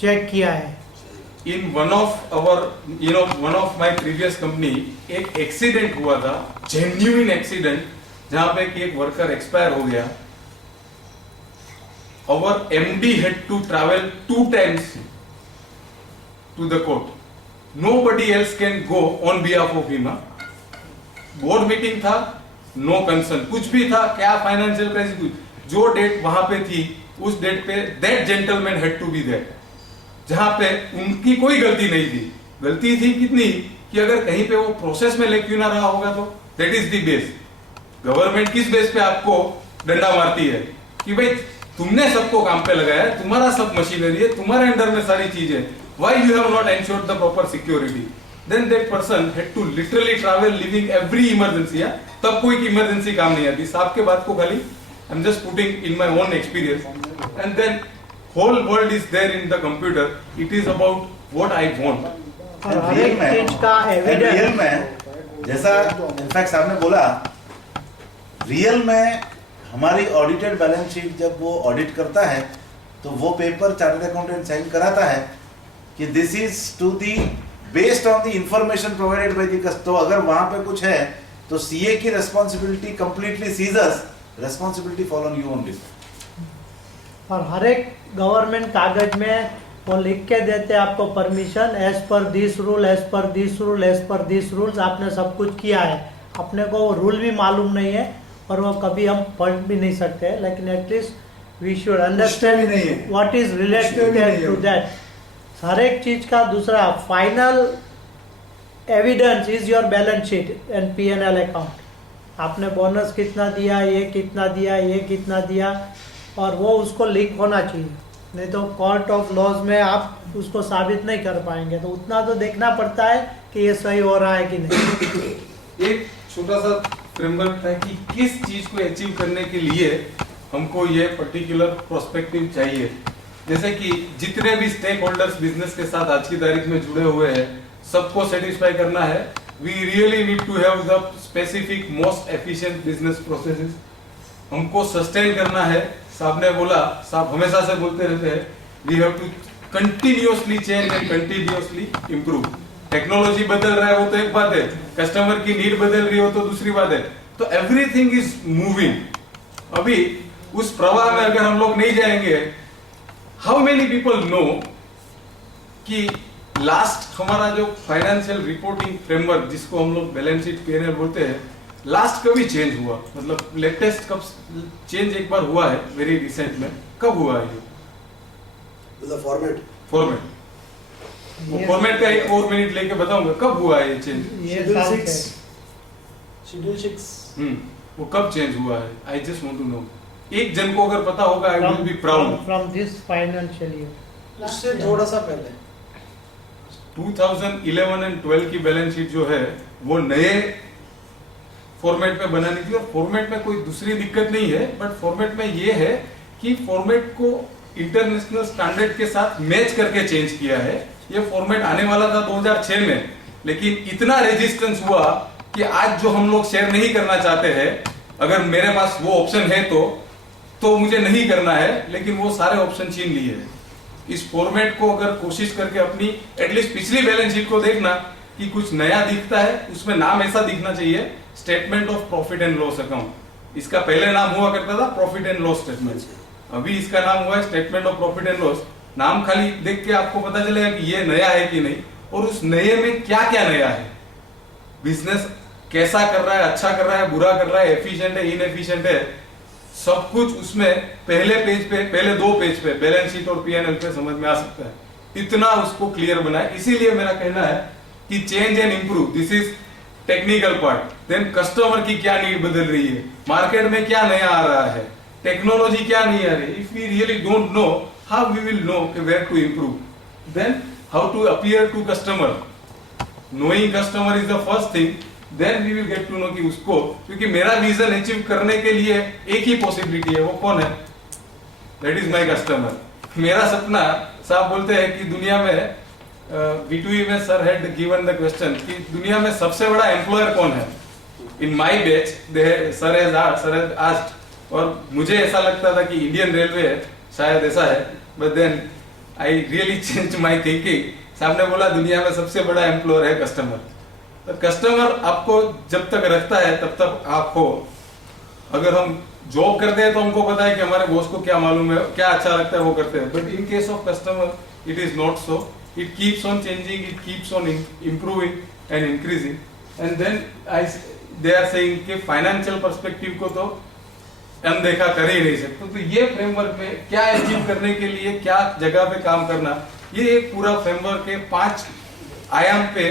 चेक किया है। in one of my previous company एक एक्सीडेंट हुआ था, जेन्युइन एक्सीडेंट, जहां पे कि एक वर्कर एक्सपायर हो गया। Our MD had to travel 2 times to the court. Nobody else can go on behalf of him. Board meeting था, नो कंसर्न, कुछ भी था, क्या फाइनेंशियल क्राइसिस, कुछ जो डेट वहां पे थी उस डेट पे that gentleman had to be there, जहां पे उनकी कोई गलती नहीं थी। गलती थी कितनी कि अगर कहीं पे वो प्रोसेस में ले क्यों ना रहा होगा तो that is the base. Government किस बेस पे आपको डंडा मारती है कि भाई तुमने सबको काम पे लगाया, तुम्हारा सब मशीनरी है, तुम्हारे अंडर में सारी चीजें, why you have not ensured the proper security. Then that person had to literally travel living every emergency. तब कोई इमरजेंसी काम नहीं आती, साहब के बात को खाली I am just putting in my own experience, and then whole world is there in the computer, it is about what I want. और हर एक चीज का रियल एविडेंस में जैसा इनफैक्ट साहब ने बोला, रियल में हमारी ऑडिटेड बैलेंस शीट जब वो ऑडिट करता है तो वो पेपर चार्टर्ड अकाउंटेंट साइन कराता है कि this is to the based on the information provided by the customer. तो अगर वहां पे कुछ है तो सीए की रेस्पॉन्सिबिलिटी कंप्लीटली सीजर्स, responsibility fall on you only. और हर एक गवर्नमेंट कागज में वो लिख के देते हैं आपको permission, as per this rule, as per this rule, as per this rules, आपने सब कुछ किया है। अपने को वो रूल भी मालूम नहीं है और वो कभी हम पढ़ भी नहीं सकते, लेकिन at least we should understand what is related to that. हर एक चीज का दूसरा final evidence is your balance sheet and P&L account. आपने बोनस कितना दिया, ये कितना दिया, ये कितना दिया, और वो उसको लिंक होना चाहिए, नहीं तो कोर्ट ऑफ लॉज में आप उसको साबित नहीं कर पाएंगे। तो उतना तो देखना पड़ता है कि ये सही हो रहा है कि नहीं। एक छोटा सा फ्रेमवर्क था कि किस चीज को अचीव करने के लिए हमको ये पर्टिकुलर प्रोस्पेक्टिव चाहिए। जैसे कि जितने भी स्टेक होल्डर्स बिजनेस के साथ आज की तारीख में जुड़े हुए हैं, सबको सेटिस्फाई करना है। We really need to have the specific most efficient business processes. हमको सस्टेन करना है। साहब ने बोला, साहब हमेशा से बोलते रहते हैं, we have to continuously change and continuously improve. Technology बदल रहा है वो तो एक बात है, कस्टमर की नीड बदल रही हो तो दूसरी बात है। तो एवरीथिंग इज मूविंग। अभी उस प्रवाह में अगर हम लोग नहीं जाएंगे, हाउ मेनी पीपल नो कि लास्ट हमारा जो फाइनेंशियल रिपोर्टिंग फ्रेमवर्क जिसको हम लोग बैलेंस शीट P&L बोलते हैं, लास्ट कभी चेंज हुआ, मतलब लेटेस्ट कब चेंज एक बार हुआ है, वेरी रिसेंट में, कब हुआ है ये फॉर्मेट फॉर्मेट का एक और मिनट लेके बताऊंगा कब हुआ है ये चेंज। ये साल से शेड्यूल 6 वो कब चेंज हुआ है, I just want to know. एक जन को अगर पता होगा, I will be proud. From this financial year, उससे थोड़ा सा पहले 2011 एंड 12 की बैलेंस शीट जो है वो नए फॉर्मेट में बनानी थी। और फॉर्मेट में कोई दूसरी दिक्कत नहीं है, बट फॉर्मेट में ये है कि फॉर्मेट को इंटरनेशनल स्टैंडर्ड के साथ मैच करके चेंज किया है। ये फॉर्मेट आने वाला था 2006 में, लेकिन इतना रेजिस्टेंस हुआ कि आज जो हम लोग शेयर नहीं करना चाहते हैं, अगर मेरे पास वो ऑप्शन है तो मुझे नहीं करना है, लेकिन वो सारे ऑप्शन छीन लिए हैं। इस फॉर्मेट को अगर कोशिश करके अपनी एटलीस्ट पिछली बैलेंस शीट को देखना कि कुछ नया दिखता है, उसमें नाम ऐसा दिखना चाहिए, statement of profit and loss account. इसका पहले नाम हुआ करता था प्रॉफिट एंड लॉस स्टेटमेंट, अभी इसका नाम हुआ है statement of profit and loss. नाम खाली देख के आपको पता चलेगा कि ये नया है कि नहीं, और उस नए में क्या क्या नया है, बिजनेस कैसा कर रहा है, अच्छा कर रहा है, बुरा कर रहा है, एफिशिएंट है, इनएफिशिएंट है, सब कुछ उसमें पहले पेज पे, पहले 2 पेज पे बैलेंस शीट और पीएनएल पे समझ में आ सकता है। इतना उसको क्लियर बना है। इसीलिए मेरा कहना है कि change and improve, this is technical part. Then customer की क्या नीड बदल रही है, मार्केट में क्या नया आ रहा है, टेक्नोलॉजी क्या नहीं आ रही। If we really don't know, how we will know where to improve, then how to appear to customer. Knowing customer is the first thing, then we will get to know कि उसको, क्योंकि मेरा vision achieve करने के लिए एक ही possibility है, वो कौन है, दैट इज माय कस्टमर। मेरा सपना, साहब बोलते हैं कि दुनिया में V2E में sir had given the question कि दुनिया में सबसे बड़ा एम्प्लॉयर कौन है। In my batch sir has asked, और मुझे ऐसा लगता था कि इंडियन रेलवे है, शायद ऐसा है, but then I really change my thinking. साहब ने बोला दुनिया में सबसे बड़ा एम्प्लॉयर है कस्टमर। तो कस्टमर आपको जब तक रखता है तब तक आप हो। अगर हम जॉब करते हैं तो हमको पता है कि हमारे बॉस को क्या मालूम है, क्या अच्छा लगता है वो करते हैं, but in case of customer it is not so. It keeps on changing, it keeps on improving and increasing, and then they are saying कि फाइनेंशियल पर्सपेक्टिव को तो अनदेखा कर ही नहीं सकते। तो ये फ्रेमवर्क में क्या अचीव करने के लिए क्या जगह पे काम करना, ये एक पूरा फ्रेमवर्क के 5 आयाम पे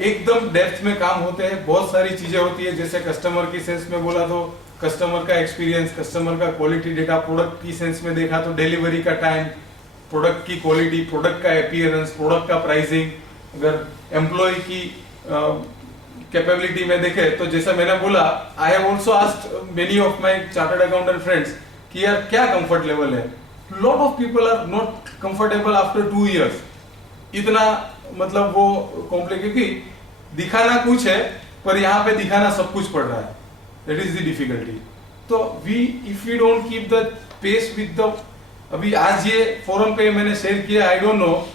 एकदम डेप्थ में काम होते हैं। बहुत सारी चीजें होती है, जैसे कस्टमर की सेंस में बोला तो कस्टमर का एक्सपीरियंस, कस्टमर का क्वालिटी डेटा, प्रोडक्ट की सेंस में देखा तो डिलीवरी का टाइम, प्रोडक्ट की क्वालिटी, प्रोडक्ट का अपीयरेंस, प्रोडक्ट का प्राइसिंग। अगर एम्प्लॉय की कैपेबिलिटी में देखे तो जैसे मैंने बोला, I have also asked many of my chartered accountant friends कि यार क्या कंफर्ट लेवल है। Lot of people are not comfortable after 2 years. इतना मतलब वो कॉम्प्लेक्स, क्योंकि दिखाना कुछ है पर यहाँ पे दिखाना सब कुछ पड़ रहा है, दैट इज द डिफिकल्टी। तो we if we don't keep the pace with the, अभी आज ये फोरम पे मैंने शेयर किया, I don't know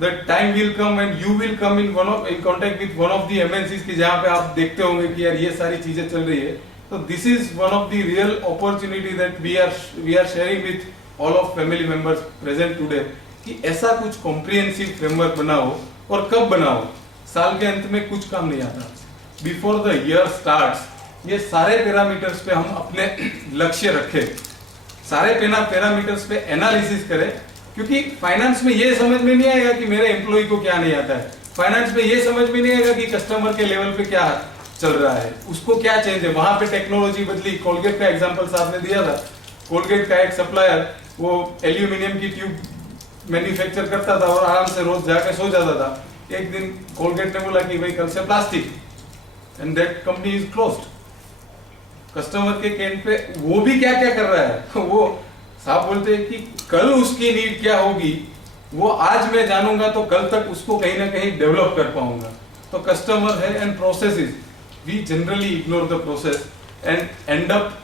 the time will come and you will come in contact with one of the MNCs की जहाँ पे आप देखते होंगे कि यार ये सारी चीजें चल रही है। तो this is one of the real opportunity that we are sharing with all of family members present today, कि ऐसा कुछ कॉम्प्रिहेंसिव फ्रेमवर्क बनाओ। और कब बनाओ, साल के अंत में कुछ काम नहीं आता, बिफोर द ईयर स्टार्ट्स ये सारे पैरामीटर्स पे हम अपने लक्ष्य रखें, सारे पैरामीटर्स पे एनालिसिस करें। क्योंकि फाइनेंस में ये समझ में नहीं आएगा कि मेरे एम्प्लॉय को क्या नहीं आता है, फाइनेंस में ये समझ में नहीं आएगा कि कस्टमर के लेवल पे क्या चल रहा है, उसको क्या चेंज है। वहां पे टेक्नोलॉजी बदली, कोलगेट का एग्जांपल साहब ने दिया था। कोलगेट का एक सप्लायर वो एल्यूमिनियम की ट्यूब मैन्युफैक्चर करता था और आराम से रोज जाके सो जाता था। एक दिन कोलगेट ने बोला कि भाई कल से plastic, and that company is closed. Customer के कैन पे वो भी क्या क्या कर रहा है वो साहब बोलते हैं कि कल उसकी नीड क्या होगी वो आज मैं जानूंगा तो कल तक उसको कहीं ना कहीं डेवलप कर पाऊंगा। तो कस्टमर है and processes, we generally ignore the process and end up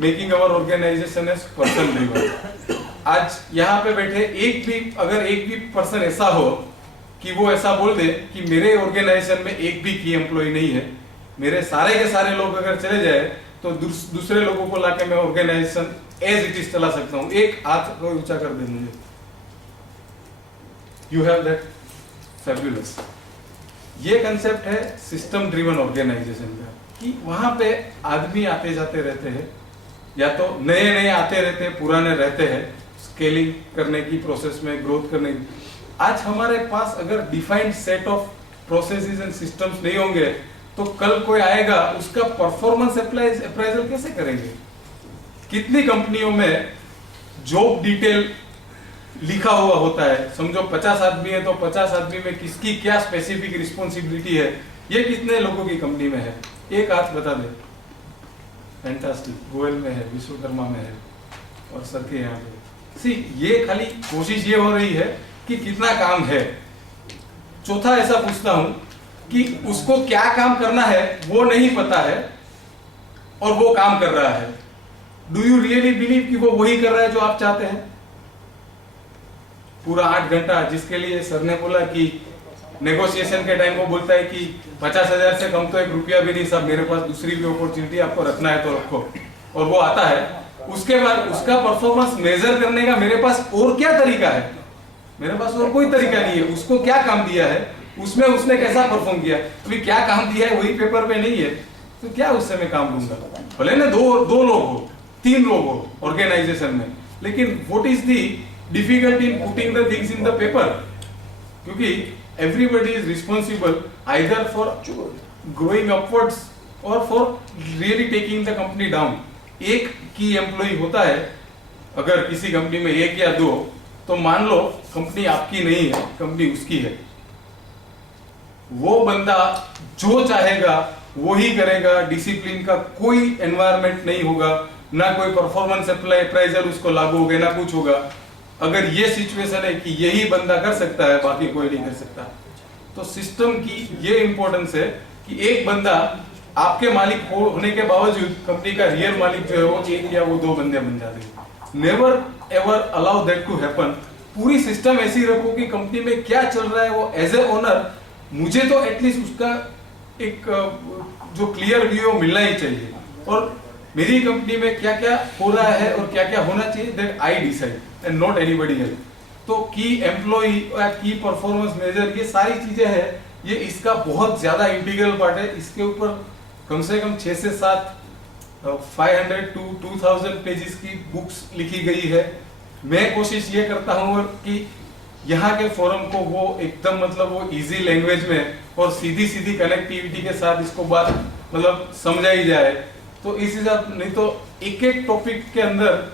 making our organisation as person driven. आज यहाँ पे बैठे अगर एक भी पर्सन ऐसा हो कि वो ऐसा बोल दे कि मेरे ऑर्गेनाइजेशन में एक भी की एम्प्लॉय नहीं है, मेरे सारे के सारे लोग अगर चले जाए तो दूसरे लोगों को लाके मैं ऑर्गेनाइजेशन एज इट इज चला सकता हूँ। एक हाथ को ऊंचा कर दे मुझे, यू हैव दैट फैबुलस। ये कंसेप्ट है सिस्टम ड्रिवन ऑर्गेनाइजेशन का, कि वहां पे आदमी आते जाते रहते हैं, या तो नए नए आते रहते हैं, पुराने रहते हैं, स्केलिंग करने की प्रोसेस में, ग्रोथ करने की। आज हमारे पास अगर defined set of processes and systems नहीं होंगे तो कल कोई आएगा उसका परफॉर्मेंस अप्राइजल कैसे करेंगे। कितनी कंपनियों में जॉब डिटेल लिखा हुआ होता है, समझो 50 आदमी है तो 50 आदमी में किसकी क्या स्पेसिफिक रिस्पॉन्सिबिलिटी है, ये कितने लोगों की कंपनी में है, एक हाथ बता दे। फैंटास्टिक, गोयल में है, विश्वकर्मा में है, और सर के यहाँ पे सी ये खाली कोशिश ये हो रही है कि कितना काम है। चौथा ऐसा पूछता हूं कि उसको क्या काम करना है वो नहीं पता है और वो काम कर रहा है। डू यू रियली बिलीव कि वो वही कर रहा है जो आप चाहते हैं? पूरा 8 घंटा जिसके लिए सर ने बोला कि नेगोशिएशन के टाइम वो बोलता है कि 50,000 से कम तो 1 रुपया भी नहीं साहब, मेरे पास दूसरी भी अपॉर्चुनिटी, आपको रखना है तो रखो, और वो आता है। उसके बाद उसका परफॉर्मेंस मेजर करने का मेरे पास और क्या तरीका है? मेरे पास और कोई तरीका नहीं है। उसको क्या काम दिया है, उसमें उसने कैसा परफॉर्म किया, अभी क्या काम दिया है वही पेपर पे नहीं है, तो क्या उससे मैं काम लूंगा? भले ना दो लोग हो, 3 लोग हो ऑर्गेनाइजेशन में, लेकिन what is the difficulty in putting the things in the paper? क्योंकि everybody is responsible either for growing upwards और for really taking the company down. एक की एम्प्लॉय होता है अगर किसी कंपनी में 1 या 2, तो मान लो कंपनी आपकी नहीं है, कंपनी उसकी है, वो बंदा जो चाहेगा वो ही करेगा, डिसिप्लिन का कोई एनवायरनमेंट नहीं होगा, ना कोई परफॉर्मेंस अप्राइजल उसको लागू होगा, ना कुछ होगा। अगर ये सिचुएशन है कि यही बंदा कर सकता है, बाकी कोई नहीं कर सकता, तो सिस्टम की ये इंपॉर्टेंस है कि एक बंदा आपके मालिक होने के बावजूद कंपनी का रियल मालिक जो है वो 1 या वो 2 बंदे बन जाते हैं। Never ever allow that to happen. पूरी सिस्टम ऐसी रखो कि कंपनी में क्या चल रहा है वो एज ए ओनर मुझे तो एटलीस्ट उसका एक जो क्लियर व्यू मिलना ही चाहिए, और मेरी कंपनी में क्या क्या हो रहा है और क्या क्या होना चाहिए, that I decide and not anybody else. तो की एम्प्लॉय या की परफॉर्मेंस मेजर, ये सारी चीजें हैं, ये इसका बहुत ज्यादा इंटीग्रल पार्ट है। इसके ऊपर कम से कम 6 से 7 500 to 2000 पेजेस की बुक्स लिखी गई है। मैं कोशिश ये करता हूँ कि यहाँ के फोरम को वो एकदम मतलब वो इजी लैंग्वेज में और सीधी सीधी कनेक्टिविटी के साथ इसको बात मतलब समझाई जाए। तो इस हिसाब, नहीं तो एक एक टॉपिक के अंदर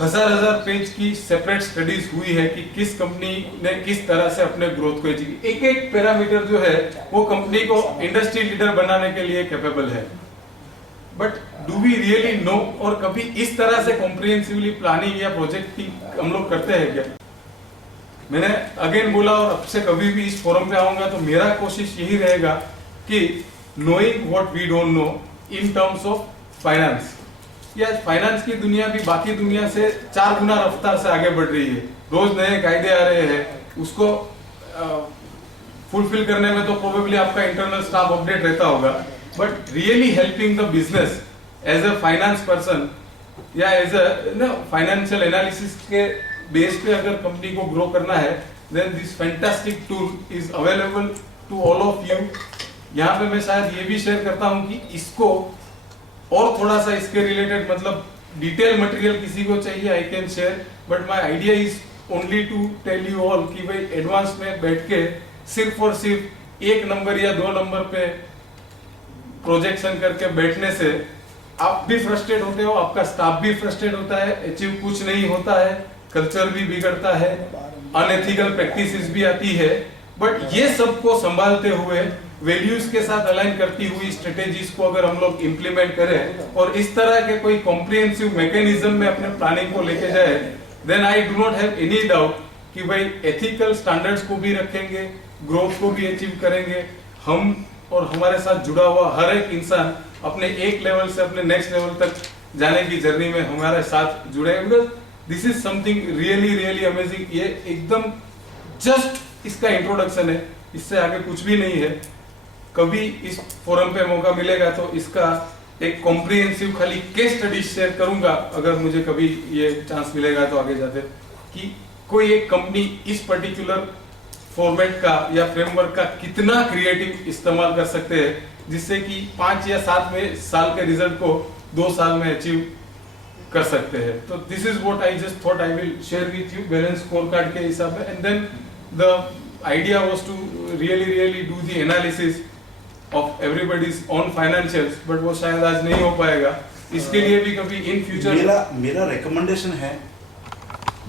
हजार पेज की सेपरेट स्टडीज हुई है कि किस कंपनी ने किस तरह से अपने ग्रोथ को अचीव, एक एक पैरामीटर जो है वो कंपनी को इंडस्ट्री लीडर बनाने के लिए कैपेबल है। But do we really know, और कभी इस तरह से कॉम्प्रिहेंसिवली प्लानिंग या प्रोजेक्टिंग हम लोग करते हैं क्या? मैंने अगेन बोला और अब से कभी भी इस फोरम पे आऊंगा तो मेरा कोशिश यही रहेगा कि knowing what we don't know in terms of finance. या फाइनेंस की दुनिया भी बाकी दुनिया से 4 गुना रफ्तार से आगे बढ़ रही है, रोज नए कायदे आ रहे हैं, उसको फुलफिल करने में तो प्रोबेबली आपका इंटरनल स्टाफ अपडेट रहता होगा, but really helping the business as a finance person या एज अ फाइनेंशियल एनालिसिस के बेस पे अगर कंपनी को ग्रो करना है, then this fantastic tool is available to all of you. यहाँ पे मैं शायद ये भी शेयर करता हूँ कि इसको और थोड़ा सा इसके रिलेटेड मतलब डिटेल मटेरियल किसी को चाहिए, I can share, but my idea is only to tell you all कि भाई एडवांस में बैठ के सिर्फ और सिर्फ 1 नंबर या 2 नंबर पे प्रोजेक्शन करके बैठने से आप भी फ्रस्ट्रेट होते हो, आपका स्टाफ भी फ्रस्ट्रेट होता है, अचीव कुछ नहीं होता है, कल्चर भी बिगड़ता है, अनएथिकल प्रैक्टिसेस भी आती है। बट ये सबको संभालते हुए वैल्यूज के साथ अलाइन करती हुई स्ट्रेटेजीज को अगर हम लोग इंप्लीमेंट करें और इस तरह के कोई कॉम्प्रिहेंसिव मैकेनिज्म में अपने प्लानिंग को लेके जाए, then I do not have any doubt कि भाई एथिकल स्टैंडर्ड्स को भी रखेंगे, ग्रोथ को भी अचीव करेंगे, हम और हमारे साथ जुड़ा हुआ हर एक इंसान अपने एक लेवल से अपने नेक्स्ट लेवल तक जाने की जर्नी में हमारे साथ जुड़े, because this is something really really amazing. ये एकदम जस्ट इसका इंट्रोडक्शन है, इससे आगे कुछ भी नहीं है। कभी इस फोरम पे मौका मिलेगा तो इसका एक कॉम्प्रिहेंसिव खाली केस स्टडी शेयर करूंगा, अगर मुझे कभी ये चांस मिलेगा तो आगे जाते, कि कोई एक कंपनी इस पर्टिकुलर फॉर्मेट का या फ्रेमवर्क का कितना क्रिएटिव इस्तेमाल कर सकते हैं, जिससे कि 5 या 7 साल के रिजल्ट को 2 साल में अचीव कर सकते हैं। तो this is what I just thought I will share with you balance score card के हिसाब में, and then the idea was to really do the analysis of everybody's on financials, but वो शायद आज नहीं हो पाएगा। इसके लिए भी कभी इन फ्यूचर मेरा रिकमेंडेशन है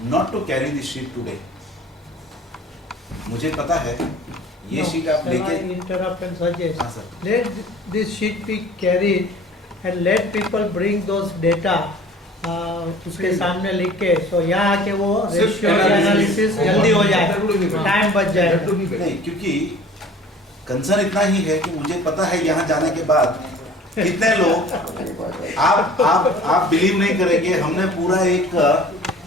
not to carry this sheet today. मुझे पता है ये शीट आप लेके interrupt and suggest. हाँ, sir. Let this sheet be carried and let people bring those data उसके सामने लिख के, so यहाँ आके वो सिर्फ रेशियो एनालिसिस जल्दी हो जाए, analysis. टाइम बच जाए। नहीं, क्योंकि कंसर्न इतना ही है कि मुझे पता है यहाँ जाने के बाद कितने लोग आप बिलीव नहीं करेंगे, हमने पूरा एक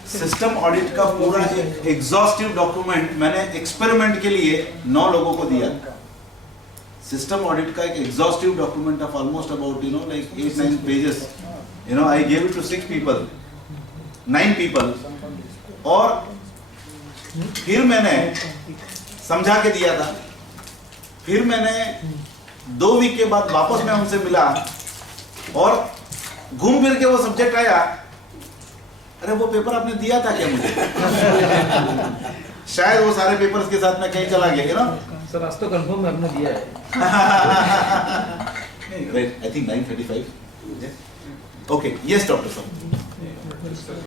सिस्टम ऑडिट का पूरा एक एग्जॉस्टिव डॉक्यूमेंट मैंने एक्सपेरिमेंट के लिए 9 लोगों को दिया। सिस्टम ऑडिट का एक exhaustive document of almost about like 8-9 pages, I gave it to 6 people, 9 people, और फिर मैंने समझा के दिया था। फिर मैंने 2 वीक के बाद वापस मैं उनसे मिला और घूम फिर के वो सब्जेक्ट आया, अरे वो पेपर आपने दिया था क्या मुझे? शायद वो सारे पेपर्स के साथ मैं कहीं चला गया, सर आज तो कंफर्म आपने दिया है। Right, I think 9:35. Okay, yes, Dr. Sam.